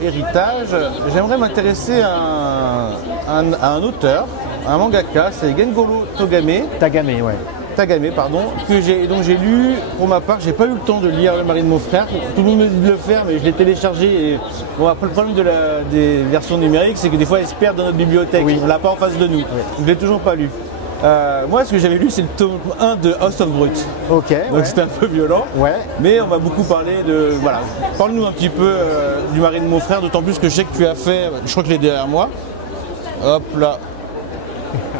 Héritage. J'aimerais m'intéresser à un auteur, un mangaka, c'est Gengoro Tagame, pardon, dont j'ai lu, pour ma part, j'ai pas eu le temps de lire Le mari de mon frère. Tout le monde me dit de le faire, mais je l'ai téléchargé. Et après, le problème des versions numériques, c'est que des fois, elles se perdent dans notre bibliothèque. Oui. On l'a pas en face de nous. Oui. Je l'ai toujours pas lu. Moi, ce que j'avais lu, c'est le tome 1 de House of Brut. Ok. Donc c'était un peu violent. Ouais. Mais on va beaucoup parler de. Voilà. Parle-nous un petit peu du mari de mon frère, d'autant plus que je sais que tu as fait. Je crois que il est derrière moi. Hop là.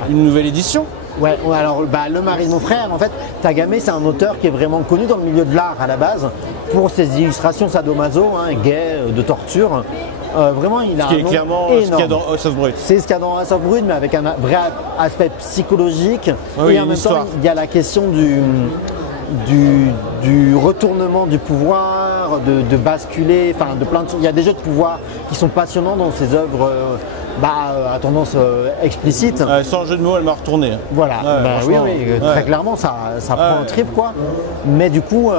Une nouvelle édition. Ouais, alors Le mari de mon frère, en fait, Tagame, c'est un auteur qui est vraiment connu dans le milieu de l'art à la base pour ses illustrations sadomaso, gays, de torture. Vraiment, il a un nom clairement énorme. Ce qu'il y a dans House of Brut. C'est ce qu'il y a dans House of Brut, mais avec un vrai aspect psychologique. Oui, et en même temps, il y a la question du retournement du pouvoir, de basculer, de plein de choses. Il y a des jeux de pouvoir qui sont passionnants dans ces œuvres à tendance explicite. Sans jeu de mots, elle m'a retourné. Voilà, oui, très clairement, ça prend un trip, quoi. Mais du coup,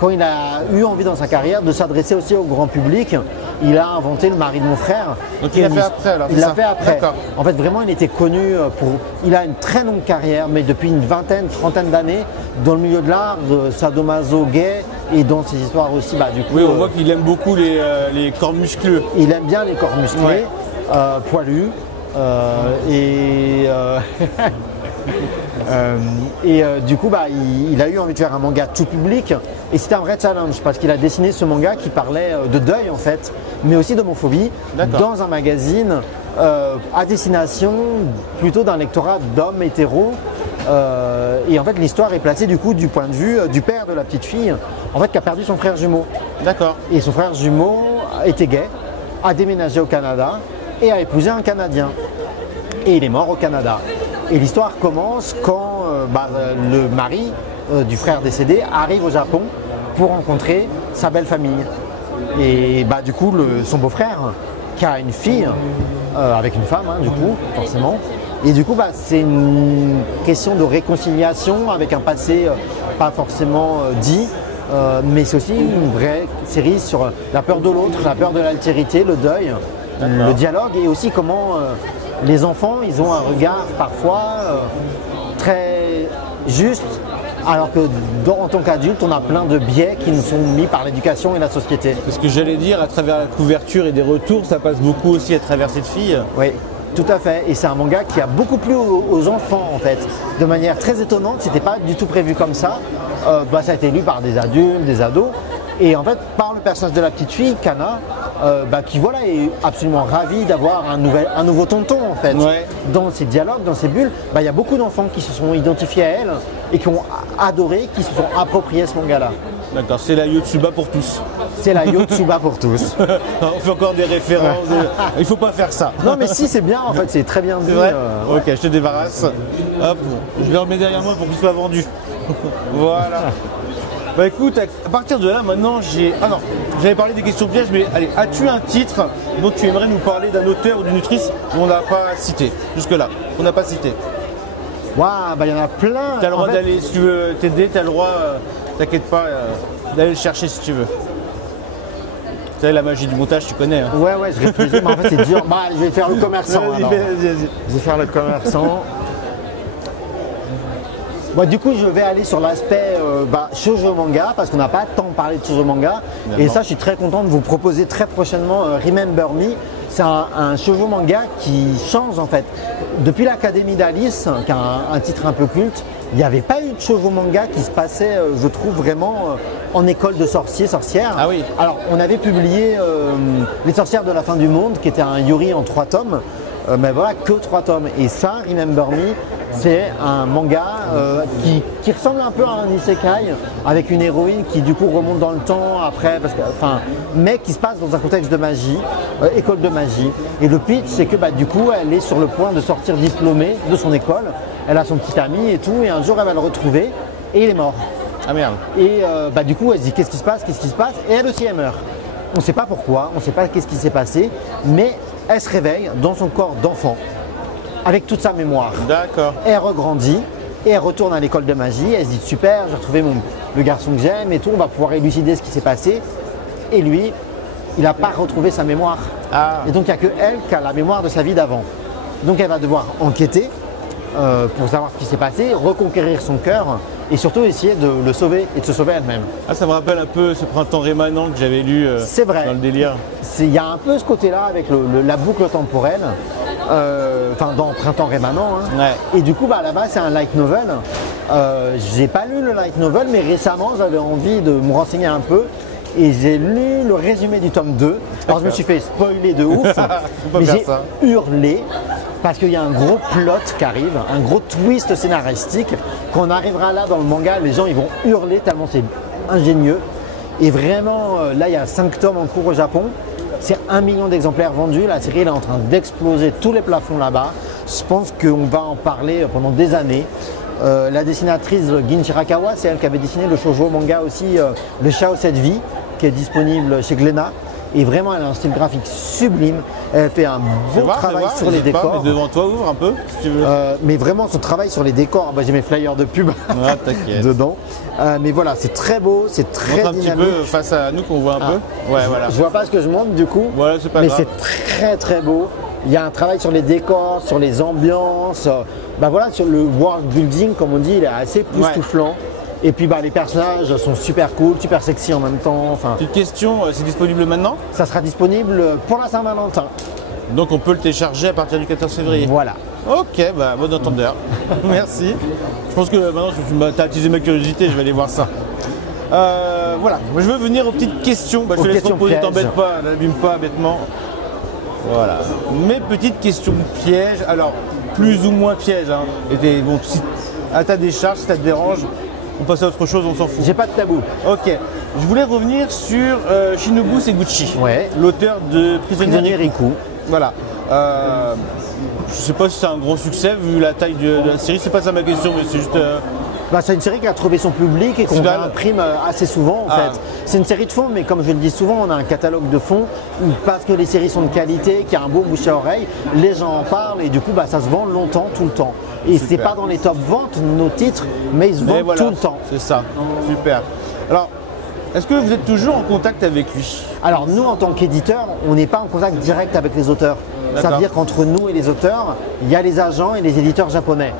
quand il a eu envie dans sa carrière de s'adresser aussi au grand public, il a inventé Le mari de mon frère. Donc il l'a fait après alors? Il l'a fait après. En fait, vraiment, il était connu pour... Il a une très longue carrière, mais depuis une vingtaine, trentaine d'années, dans le milieu de l'art, de sadomaso gay, et dans ses histoires aussi, du coup... Oui, on voit qu'il aime beaucoup les corps muscleux. Il aime bien les corps musclés, poilus, du coup, il a eu envie de faire un manga tout public et c'était un vrai challenge parce qu'il a dessiné ce manga qui parlait de deuil en fait, mais aussi d'homophobie dans un magazine à destination plutôt d'un lectorat d'hommes hétéros. Et en fait, l'histoire est placée du coup du point de vue du père de la petite fille, en fait, qui a perdu son frère jumeau. D'accord. Et son frère jumeau était gay, a déménagé au Canada et a épousé un Canadien. Et il est mort au Canada. Et l'histoire commence quand le mari du frère décédé arrive au Japon pour rencontrer sa belle famille. Et du coup, son beau-frère, qui a une fille, avec une femme, du coup, forcément. Et du coup, c'est une question de réconciliation avec un passé pas forcément dit, mais c'est aussi une vraie série sur la peur de l'autre, la peur de l'altérité, le deuil, le dialogue et aussi comment les enfants, ils ont un regard parfois très juste, alors que en tant qu'adulte, on a plein de biais qui nous sont mis par l'éducation et la société. C'est ce que j'allais dire, à travers la couverture et des retours, ça passe beaucoup aussi à travers cette fille. Oui, tout à fait. Et c'est un manga qui a beaucoup plu aux enfants en fait, de manière très étonnante. C'était pas du tout prévu comme ça. Ça a été lu par des adultes, des ados. Et en fait, par le personnage de la petite fille, Kana, qui voilà, est absolument ravie d'avoir un nouveau tonton en fait. Ouais. Dans ses dialogues, dans ses bulles, il y a beaucoup d'enfants qui se sont identifiés à elle et qui ont adoré, qui se sont appropriés ce manga-là. D'accord, c'est la Yotsuba pour tous. C'est la Yotsuba pour tous. On fait encore des références. Il faut pas faire ça. Non mais si, c'est bien en fait, c'est très bien dit. C'est vrai. Ok, je te débarrasse. Hop, je le remets derrière moi pour qu'il soit vendu. Voilà. Bah écoute, à partir de là, maintenant, ah non, j'avais parlé des questions pièges, mais allez, as-tu un titre dont tu aimerais nous parler d'un auteur ou d'une autrice qu'on n'a pas cité jusque-là, qu'on n'a pas cité? Waouh, il y en a plein. Tu as le droit d'aller, si tu veux t'aider, tu as le droit, t'inquiète pas, d'aller le chercher si tu veux. Tu sais, la magie du montage, tu connais. Hein. Ouais, je réfléchis, mais en fait c'est dur. Je vais faire le commerçant. Vas-y. Je vais faire le commerçant. Du coup, je vais aller sur l'aspect shoujo manga parce qu'on n'a pas tant parlé de shoujo manga. Et ça, je suis très content de vous proposer très prochainement Remember Me. C'est un shoujo manga qui change en fait. Depuis l'Académie d'Alice, qui a un titre un peu culte, il n'y avait pas eu de shoujo manga qui se passait, je trouve, vraiment en école de sorciers, sorcières. Ah oui. Alors, on avait publié Les sorcières de la fin du monde, qui était un yuri en 3 tomes. Mais voilà, que 3 tomes. Et ça, Remember Me, c'est un manga qui ressemble un peu à un isekai, avec une héroïne qui du coup remonte dans le temps après, mais qui se passe dans un contexte de magie, école de magie. Et le pitch, c'est que du coup, elle est sur le point de sortir diplômée de son école. Elle a son petit ami et tout, et un jour, elle va le retrouver, et il est mort. Ah merde. Et du coup, elle se dit qu'est-ce qui se passe, et elle aussi, elle meurt. On ne sait pas pourquoi, on ne sait pas qu'est-ce qui s'est passé, mais elle se réveille dans son corps d'enfant, avec toute sa mémoire. D'accord. Elle regrandit et elle retourne à l'école de magie. Elle se dit super, j'ai retrouvé le garçon que j'aime et tout, on va pouvoir élucider ce qui s'est passé. Et lui, il n'a pas retrouvé sa mémoire. Ah. Et donc il n'y a que elle qui a la mémoire de sa vie d'avant. Donc elle va devoir enquêter pour savoir ce qui s'est passé, reconquérir son cœur et surtout essayer de le sauver et de se sauver elle-même. Ah, ça me rappelle un peu ce Printemps rémanent que j'avais lu C'est vrai. dans le délire. Il y a un peu ce côté-là avec la boucle temporelle, dans Printemps rémanent. Hein. Ouais. Et du coup, à la base, c'est un light novel. J'ai pas lu le light novel, mais récemment, j'avais envie de me renseigner un peu. Et j'ai lu le résumé du tome 2. Alors je me suis fait spoiler de ouf, mais j'ai hurlé parce qu'il y a un gros plot qui arrive, un gros twist scénaristique. Quand on arrivera là dans le manga, les gens ils vont hurler tellement c'est ingénieux. Et vraiment, là il y a 5 tomes en cours au Japon. C'est 1 million d'exemplaires vendus. La série elle est en train d'exploser tous les plafonds là-bas. Je pense qu'on va en parler pendant des années. La dessinatrice Gin Shirakawa, c'est elle qui avait dessiné le shoujo manga aussi, Le Chao Cette Vie, qui est disponible chez Glénat. Et vraiment, elle a un style graphique sublime. Elle fait un beau travail sur les décors. Mais devant toi, ouvre un peu, si tu veux. Mais vraiment, son travail sur les décors, j'ai mes flyers de pub dedans. Mais voilà, c'est très beau, c'est très dynamique. Un petit peu face à nous qu'on voit un peu. Ouais, voilà. Je vois pas ce que je montre du coup. Voilà, c'est pas mais grave. C'est très très beau. Il y a un travail sur les décors, sur les ambiances. Sur le world building, comme on dit, il est assez époustouflant. Et puis les personnages sont super cool, super sexy en même temps. Petite question, c'est disponible maintenant? Ça sera disponible pour la Saint-Valentin. Donc on peut le télécharger à partir du 14 février. Voilà. Ok, bon entendeur. Merci. Je pense que maintenant tu as attisé ma curiosité, je vais aller voir ça. Voilà, moi, je veux venir aux petites questions. Je te laisse poser, t'embête pas, n'abîme pas bêtement. Voilà. Mes petites questions pièges, alors plus ou moins pièges. Hein. Si à ta décharge, si ça te dérange, on passe à autre chose, on s'en fout. J'ai pas de tabou. Ok. Je voulais revenir sur Shinobu Seguchi, l'auteur de Prisonnier Riku. Voilà. Je sais pas si c'est un grand succès vu la taille de la série, c'est pas ça ma question, mais c'est juste. C'est une série qui a trouvé son public et qu'on imprime assez souvent en fait. C'est une série de fond, mais comme je le dis souvent, on a un catalogue de fond où parce que les séries sont de qualité, qu'il y a un beau bouche à oreille, les gens en parlent et du coup ça se vend longtemps, tout le temps. Et c'est pas dans les top ventes nos titres, mais ils se vendent tout le temps. C'est ça, super. Alors, est-ce que vous êtes toujours en contact avec lui? Alors nous, en tant qu'éditeurs, on n'est pas en contact direct avec les auteurs. Ça veut dire qu'entre nous et les auteurs, il y a les agents et les éditeurs japonais.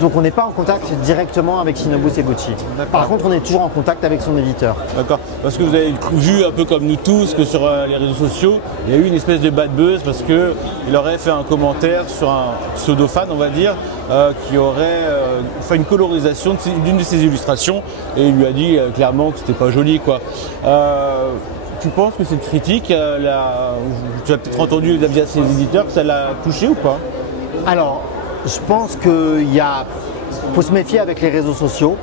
Donc on n'est pas en contact directement avec Shinobu Seguchi. Par contre, on est toujours en contact avec son éditeur. D'accord. Parce que vous avez vu, un peu comme nous tous, que sur les réseaux sociaux, il y a eu une espèce de bad buzz parce qu'il aurait fait un commentaire sur un pseudo-fan, on va dire, qui aurait fait une colorisation d'une de ses illustrations et il lui a dit clairement que c'était pas joli, quoi. Tu penses que cette critique, tu as peut-être entendu via ses éditeurs, que ça l'a touché ou pas? Alors, je pense qu'il faut se méfier avec les réseaux sociaux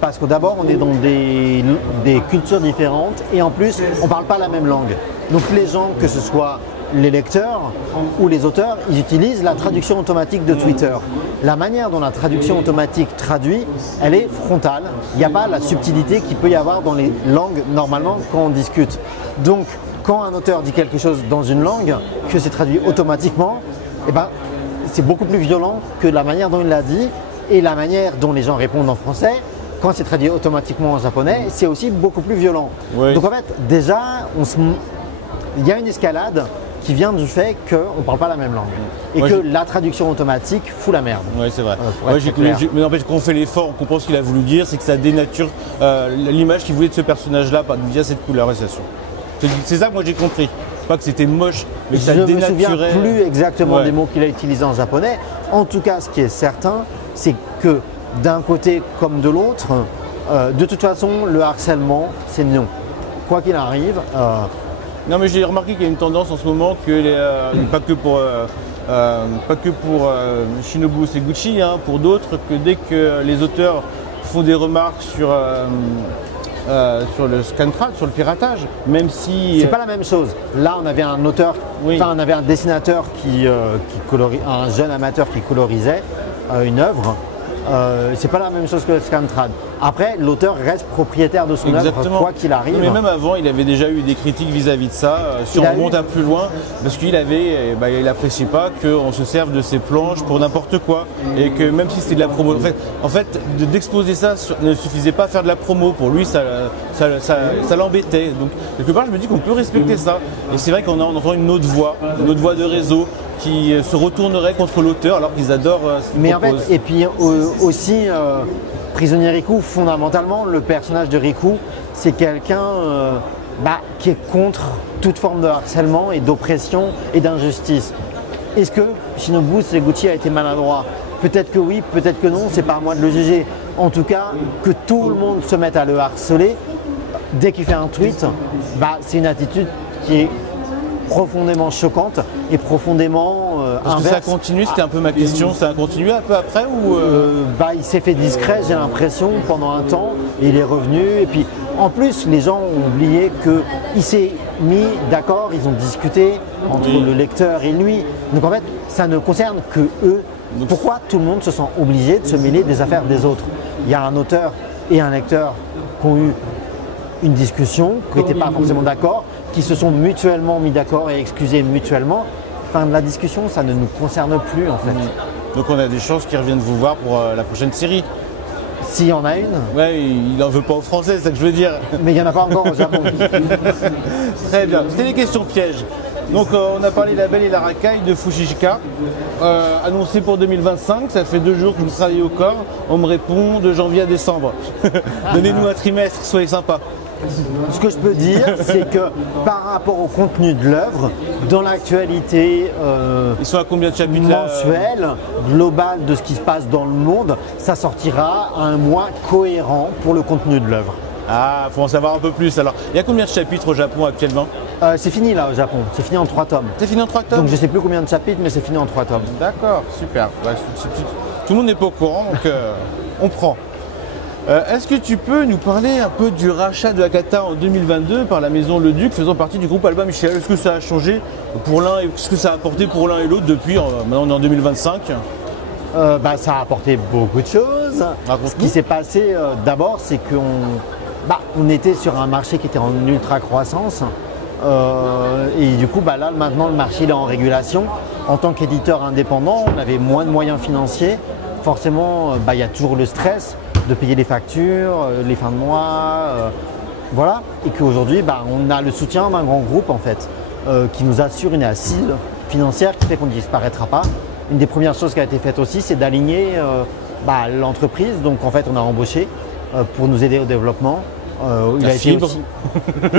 parce que d'abord on est dans des cultures différentes et en plus on ne parle pas la même langue. Donc les gens, que ce soit les lecteurs ou les auteurs, ils utilisent la traduction automatique de Twitter. La manière dont la traduction automatique traduit, elle est frontale. Il n'y a pas la subtilité qu'il peut y avoir dans les langues normalement quand on discute. Donc quand un auteur dit quelque chose dans une langue, que c'est traduit automatiquement, eh ben, c'est beaucoup plus violent que la manière dont il l'a dit et la manière dont les gens répondent en français. Quand c'est traduit automatiquement en japonais, c'est aussi beaucoup plus violent. Oui. Donc en fait, déjà, il y a une escalade qui vient du fait qu'on ne parle pas la même langue et que la traduction automatique fout la merde. Oui, c'est vrai. Mais n'empêche qu'on fait l'effort, on comprend ce qu'il a voulu dire, c'est que ça dénature l'image qu'il voulait de ce personnage-là via cette colorisation. C'est ça que moi j'ai compris. Pas que c'était moche, mais que ça dénaturait. Je ne me souviens plus exactement des mots qu'il a utilisés en japonais. En tout cas, ce qui est certain, c'est que d'un côté comme de l'autre, de toute façon, le harcèlement, c'est non. Quoi qu'il arrive. Non, mais j'ai remarqué qu'il y a une tendance en ce moment que pas que pour Shinobu Seguchi, hein, pour d'autres, que dès que les auteurs font des remarques sur le scantrad, sur le piratage, même si... C'est pas la même chose. Là, on avait un auteur, on avait un dessinateur un jeune amateur qui colorisait une œuvre. C'est pas la même chose que le scantrad. Après, l'auteur reste propriétaire de son œuvre, quoi qu'il arrive. Mais même avant, il avait déjà eu des critiques vis-à-vis de ça. Si on remonte un peu plus loin, parce qu'il n'appréciait pas qu'on se serve de ses planches pour n'importe quoi. Et que même si c'était de la promo, en fait d'exposer ça ne suffisait pas à faire de la promo. Pour lui, ça l'embêtait. Donc, quelque part, je me dis qu'on peut respecter ça. Et c'est vrai qu'on entend une autre voix de réseau qui se retournerait contre l'auteur alors qu'ils adorent ce qu'il propose. En fait, et puis aussi, Prisonnier Riku, fondamentalement, le personnage de Riku, c'est quelqu'un qui est contre toute forme de harcèlement et d'oppression et d'injustice. Est-ce que Shinobu Seguchi a été maladroit? Peut-être que oui, peut-être que non, c'est pas à moi de le juger. En tout cas, que tout le monde se mette à le harceler dès qu'il fait un tweet, c'est une attitude qui est profondément choquante et profondément Parce inverse. que ça continue, c'était un peu ma question, ça a continué un peu après ou il s'est fait discret, j'ai l'impression, pendant un temps, et il est revenu. Et puis en plus, les gens ont oublié qu'il s'est mis d'accord, ils ont discuté entre le lecteur et lui. Donc en fait, ça ne concerne que eux. Pourquoi tout le monde se sent obligé de se mêler des affaires des autres? Il y a un auteur et un lecteur qui ont eu une discussion, qui n'étaient pas forcément d'accord, qui se sont mutuellement mis d'accord et excusés mutuellement. Fin de la discussion, ça ne nous concerne plus en fait. Donc on a des chances qu'ils reviennent vous voir pour la prochaine série. S'il y en a une. Ouais, il n'en veut pas aux Français, c'est ça que je veux dire. Mais il n'y en a pas encore au Japon. Très bien. C'était les questions pièges. Donc on a parlé de La Belle et la Racaille de Fushishika, annoncé pour 2025. Ça fait 2 jours que je travaille au corps. On me répond de janvier à décembre. Donnez-nous un trimestre, soyez sympa. Ce que je peux dire, c'est que par rapport au contenu de l'œuvre, dans l'actualité ils sont à combien de chapitres mensuelle, globale de ce qui se passe dans le monde, ça sortira à un mois cohérent pour le contenu de l'œuvre. Ah, faut en savoir un peu plus alors. Il y a combien de chapitres au Japon actuellement? C'est fini là au Japon, c'est fini en 3 tomes. C'est fini en 3 tomes? Donc je sais plus combien de chapitres, mais c'est fini en 3 tomes. D'accord, super. Tout le monde n'est pas au courant, donc on prend. Est-ce que tu peux nous parler un peu du rachat de Hakata en 2022 par la maison Le Duc, faisant partie du groupe Albin Michel? Est-ce que ça a changé pour l'un et ce que ça a apporté pour l'un et l'autre depuis maintenant on est en 2025? Ça a apporté beaucoup de choses. Ce qui s'est passé d'abord, c'est qu'on était sur un marché qui était en ultra croissance. Et du coup, là maintenant le marché il est en régulation. En tant qu'éditeur indépendant, on avait moins de moyens financiers. Forcément, il y a toujours le stress de payer les factures, les fins de mois, voilà. Et qu'aujourd'hui, on a le soutien d'un grand groupe en fait, qui nous assure une assise financière qui fait qu'on ne disparaîtra pas. Une des premières choses qui a été faite aussi, c'est d'aligner l'entreprise. Donc en fait, on a embauché pour nous aider au développement. Il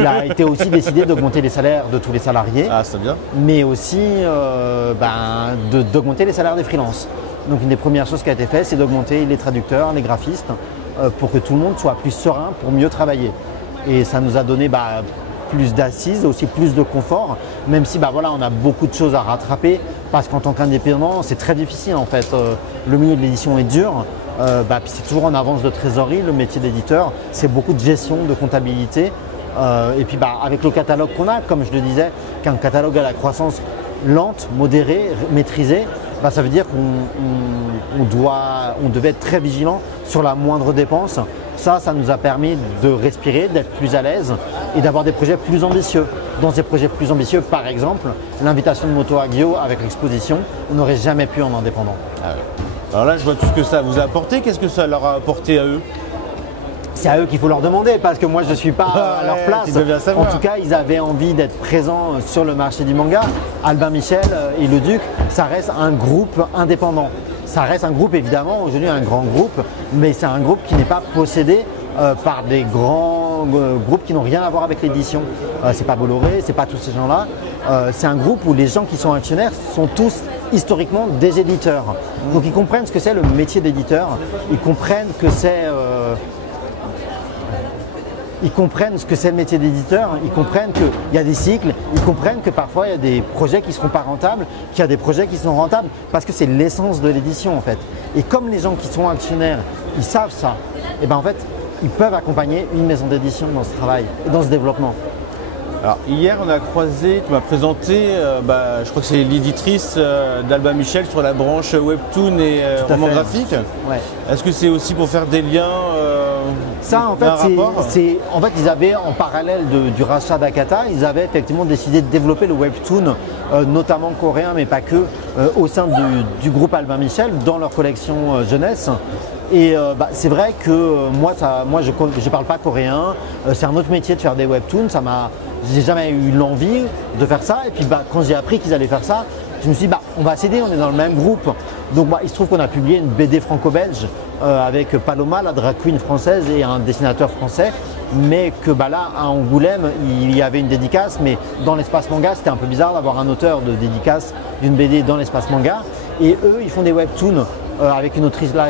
a été aussi décidé d'augmenter les salaires de tous les salariés, c'est bien. mais aussi d'augmenter les salaires des freelances. Donc une des premières choses qui a été faite, c'est d'augmenter les traducteurs, les graphistes, pour que tout le monde soit plus serein pour mieux travailler. Et ça nous a donné plus d'assises, aussi plus de confort, même si on a beaucoup de choses à rattraper, parce qu'en tant qu'indépendant, c'est très difficile en fait. Le milieu de l'édition est dur. Puis c'est toujours en avance de trésorerie, le métier d'éditeur, c'est beaucoup de gestion, de comptabilité. Et puis avec le catalogue qu'on a, comme je le disais, qu'un catalogue à la croissance lente, modérée, maîtrisée, ça veut dire qu'on devait être très vigilant sur la moindre dépense. Ça nous a permis de respirer, d'être plus à l'aise et d'avoir des projets plus ambitieux. Dans ces projets plus ambitieux, par exemple, l'invitation de Moto Hagio avec l'exposition, on n'aurait jamais pu en indépendant. Alors là, je vois tout ce que ça vous a apporté. Qu'est-ce que ça leur a apporté à eux? C'est à eux qu'il faut leur demander parce que moi je ne suis pas à leur place. En tout cas, ils avaient envie d'être présents sur le marché du manga. Albin Michel et Le Duc, ça reste un groupe indépendant. Ça reste un groupe évidemment, aujourd'hui un grand groupe, mais c'est un groupe qui n'est pas possédé par des grands groupes qui n'ont rien à voir avec l'édition. C'est pas Bolloré, c'est pas tous ces gens-là. C'est un groupe où les gens qui sont actionnaires sont tous historiquement des éditeurs. Donc ils comprennent ce que c'est le métier d'éditeur, ils comprennent que c'est le métier d'éditeur, ils comprennent qu'il y a des cycles, ils comprennent que parfois il y a des projets qui ne seront pas rentables, qu'il y a des projets qui sont rentables, parce que c'est l'essence de l'édition en fait. Et comme les gens qui sont actionnaires, ils savent ça, et en fait, ils peuvent accompagner une maison d'édition dans ce travail et dans ce développement. Alors hier on a croisé, tu m'as présenté, je crois que c'est l'éditrice d'Albin Michel sur la branche webtoon et roman graphique. Ouais. Est-ce que c'est aussi pour faire des liens Ça en fait, ils avaient en parallèle du rachat d'Akata, ils avaient effectivement décidé de développer le webtoon, notamment coréen mais pas que, au sein du groupe Albin Michel dans leur collection jeunesse. Et c'est vrai que moi je parle pas coréen, c'est un autre métier de faire des webtoons, j'ai jamais eu l'envie de faire ça. Et puis quand j'ai appris qu'ils allaient faire ça, je me suis dit on va s'aider, on est dans le même groupe. Donc il se trouve qu'on a publié une BD franco-belge avec Paloma, la drag queen française et un dessinateur français. Mais que là à Angoulême il y avait une dédicace, mais dans l'espace manga c'était un peu bizarre d'avoir un auteur de dédicace d'une BD dans l'espace manga. Et eux ils font des webtoons avec une autrice là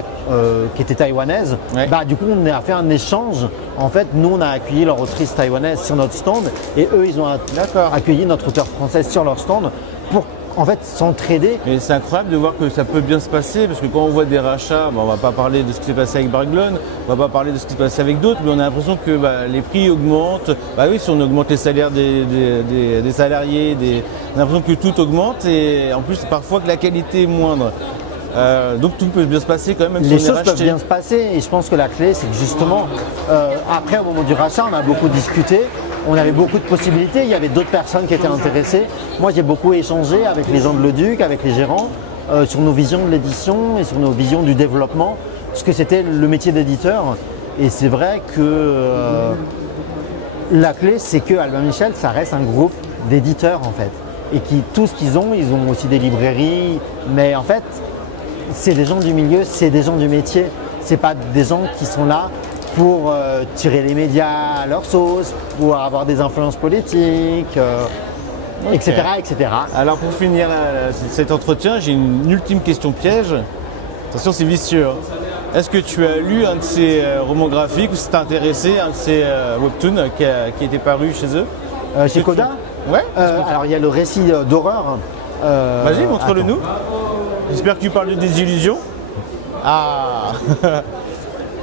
qui était taïwanaise. Ouais. Du coup on a fait un échange. En fait nous on a accueilli leur autrice taïwanaise sur notre stand et eux ils ont accueilli notre auteur français sur leur stand pour en fait s'entraider. Mais c'est incroyable de voir que ça peut bien se passer parce que quand on voit des rachats, on ne va pas parler de ce qui s'est passé avec Bragelonne, on ne va pas parler de ce qui s'est passé avec d'autres, mais on a l'impression que les prix augmentent. Oui, si on augmente les salaires des salariés, on a l'impression que tout augmente et en plus parfois que la qualité est moindre. Donc tout peut bien se passer quand même. Les choses peuvent bien se passer et je pense que la clé c'est que justement après au moment du rachat on a beaucoup discuté, on avait beaucoup de possibilités, il y avait d'autres personnes qui étaient intéressées. Moi j'ai beaucoup échangé avec les gens de Le Duc, avec les gérants sur nos visions de l'édition et sur nos visions du développement, ce que c'était le métier d'éditeur. Et c'est vrai que la clé c'est que Albin Michel ça reste un groupe d'éditeurs en fait. Et tout ce qu'ils ont aussi des librairies, mais en fait c'est des gens du milieu, c'est des gens du métier, c'est pas des gens qui sont là pour tirer les médias à leur sauce, pour avoir des influences politiques, etc., etc. Alors pour finir cet entretien, j'ai une ultime question piège. Attention, c'est vicieux. Est-ce que tu as lu un de ces romans graphiques ou si t'es intéressé à un de ces webtoons qui était paru chez eux? Chez Coda? Ouais. Alors il y a le récit d'horreur. Vas-y, montre-le nous. J'espère que tu parles de désillusion. Ah.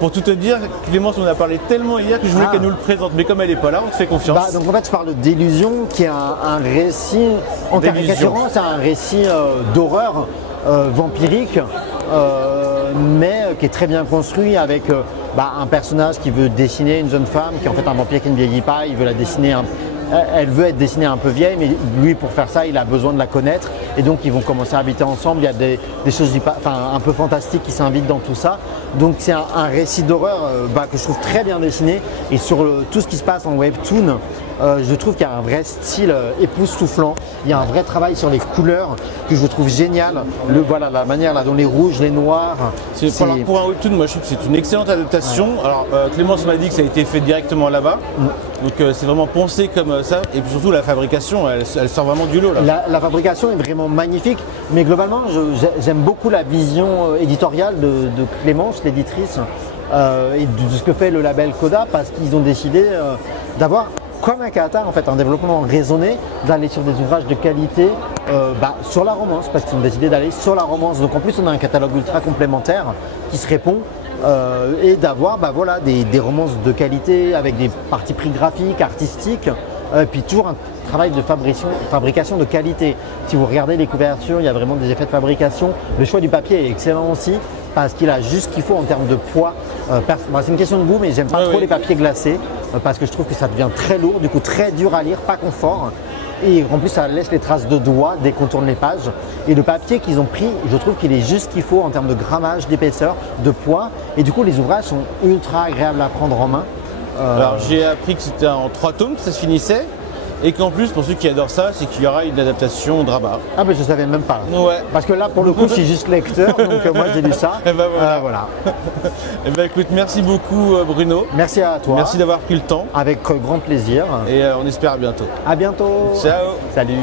Pour tout te dire, Clémence, on a parlé tellement hier que je voulais qu'elle nous le présente, mais comme elle n'est pas là, on te fait confiance. Donc en fait, je parle de d'Illusion, qui est un récit, en caricaturant, c'est un récit d'horreur vampirique, mais qui est très bien construit avec un personnage qui veut dessiner une jeune femme, qui est en fait un vampire qui ne vieillit pas, il veut la dessiner elle veut être dessinée un peu vieille, mais lui pour faire ça il a besoin de la connaître et donc ils vont commencer à habiter ensemble. Il y a des choses un peu fantastiques qui s'invitent dans tout ça. Donc c'est un récit d'horreur que je trouve très bien dessiné, et sur tout ce qui se passe en webtoon, je trouve qu'il y a un vrai style époustouflant. Il y a un vrai travail sur les couleurs que je trouve génial. Voilà, la manière là, dont les rouges, les noirs. Pour un webtoon, moi je trouve que c'est une excellente adaptation. Ouais. Alors Clémence m'a dit que ça a été fait directement là-bas. Donc c'est vraiment pensé comme ça. Et puis surtout la fabrication, elle sort vraiment du lot là. La fabrication est vraiment magnifique. Mais globalement, j'aime beaucoup la vision éditoriale de Clémence, l'éditrice, et de ce que fait le label Coda, parce qu'ils ont décidé d'avoir, comme un Kata, en fait, un développement raisonné, d'aller sur des ouvrages de qualité sur la romance, parce qu'ils ont décidé d'aller sur la romance. Donc en plus, on a un catalogue ultra complémentaire qui se répond, et d'avoir des romances de qualité avec des parties pris graphiques, artistiques, et puis toujours un travail de fabrication de qualité. Si vous regardez les couvertures, il y a vraiment des effets de fabrication. Le choix du papier est excellent aussi, parce qu'il a juste ce qu'il faut en termes de poids. C'est une question de goût, mais j'aime pas trop les papiers glacés, parce que je trouve que ça devient très lourd, du coup très dur à lire, pas confort. Et en plus, ça laisse les traces de doigts dès qu'on tourne les pages. Et le papier qu'ils ont pris, je trouve qu'il est juste ce qu'il faut en termes de grammage, d'épaisseur, de poids. Et du coup, les ouvrages sont ultra agréables à prendre en main. Alors j'ai appris que c'était en 3 tomes que ça se finissait. Et qu'en plus, pour ceux qui adorent ça, c'est qu'il y aura une adaptation drama. Ah, mais je savais même pas. Ouais. Parce que là, pour le coup, je suis juste lecteur, donc moi j'ai lu ça. Et ben voilà. Voilà. Et ben écoute, merci beaucoup Bruno. Merci à toi. Merci d'avoir pris le temps. Avec grand plaisir. Et on espère à bientôt. À bientôt. Ciao. Salut.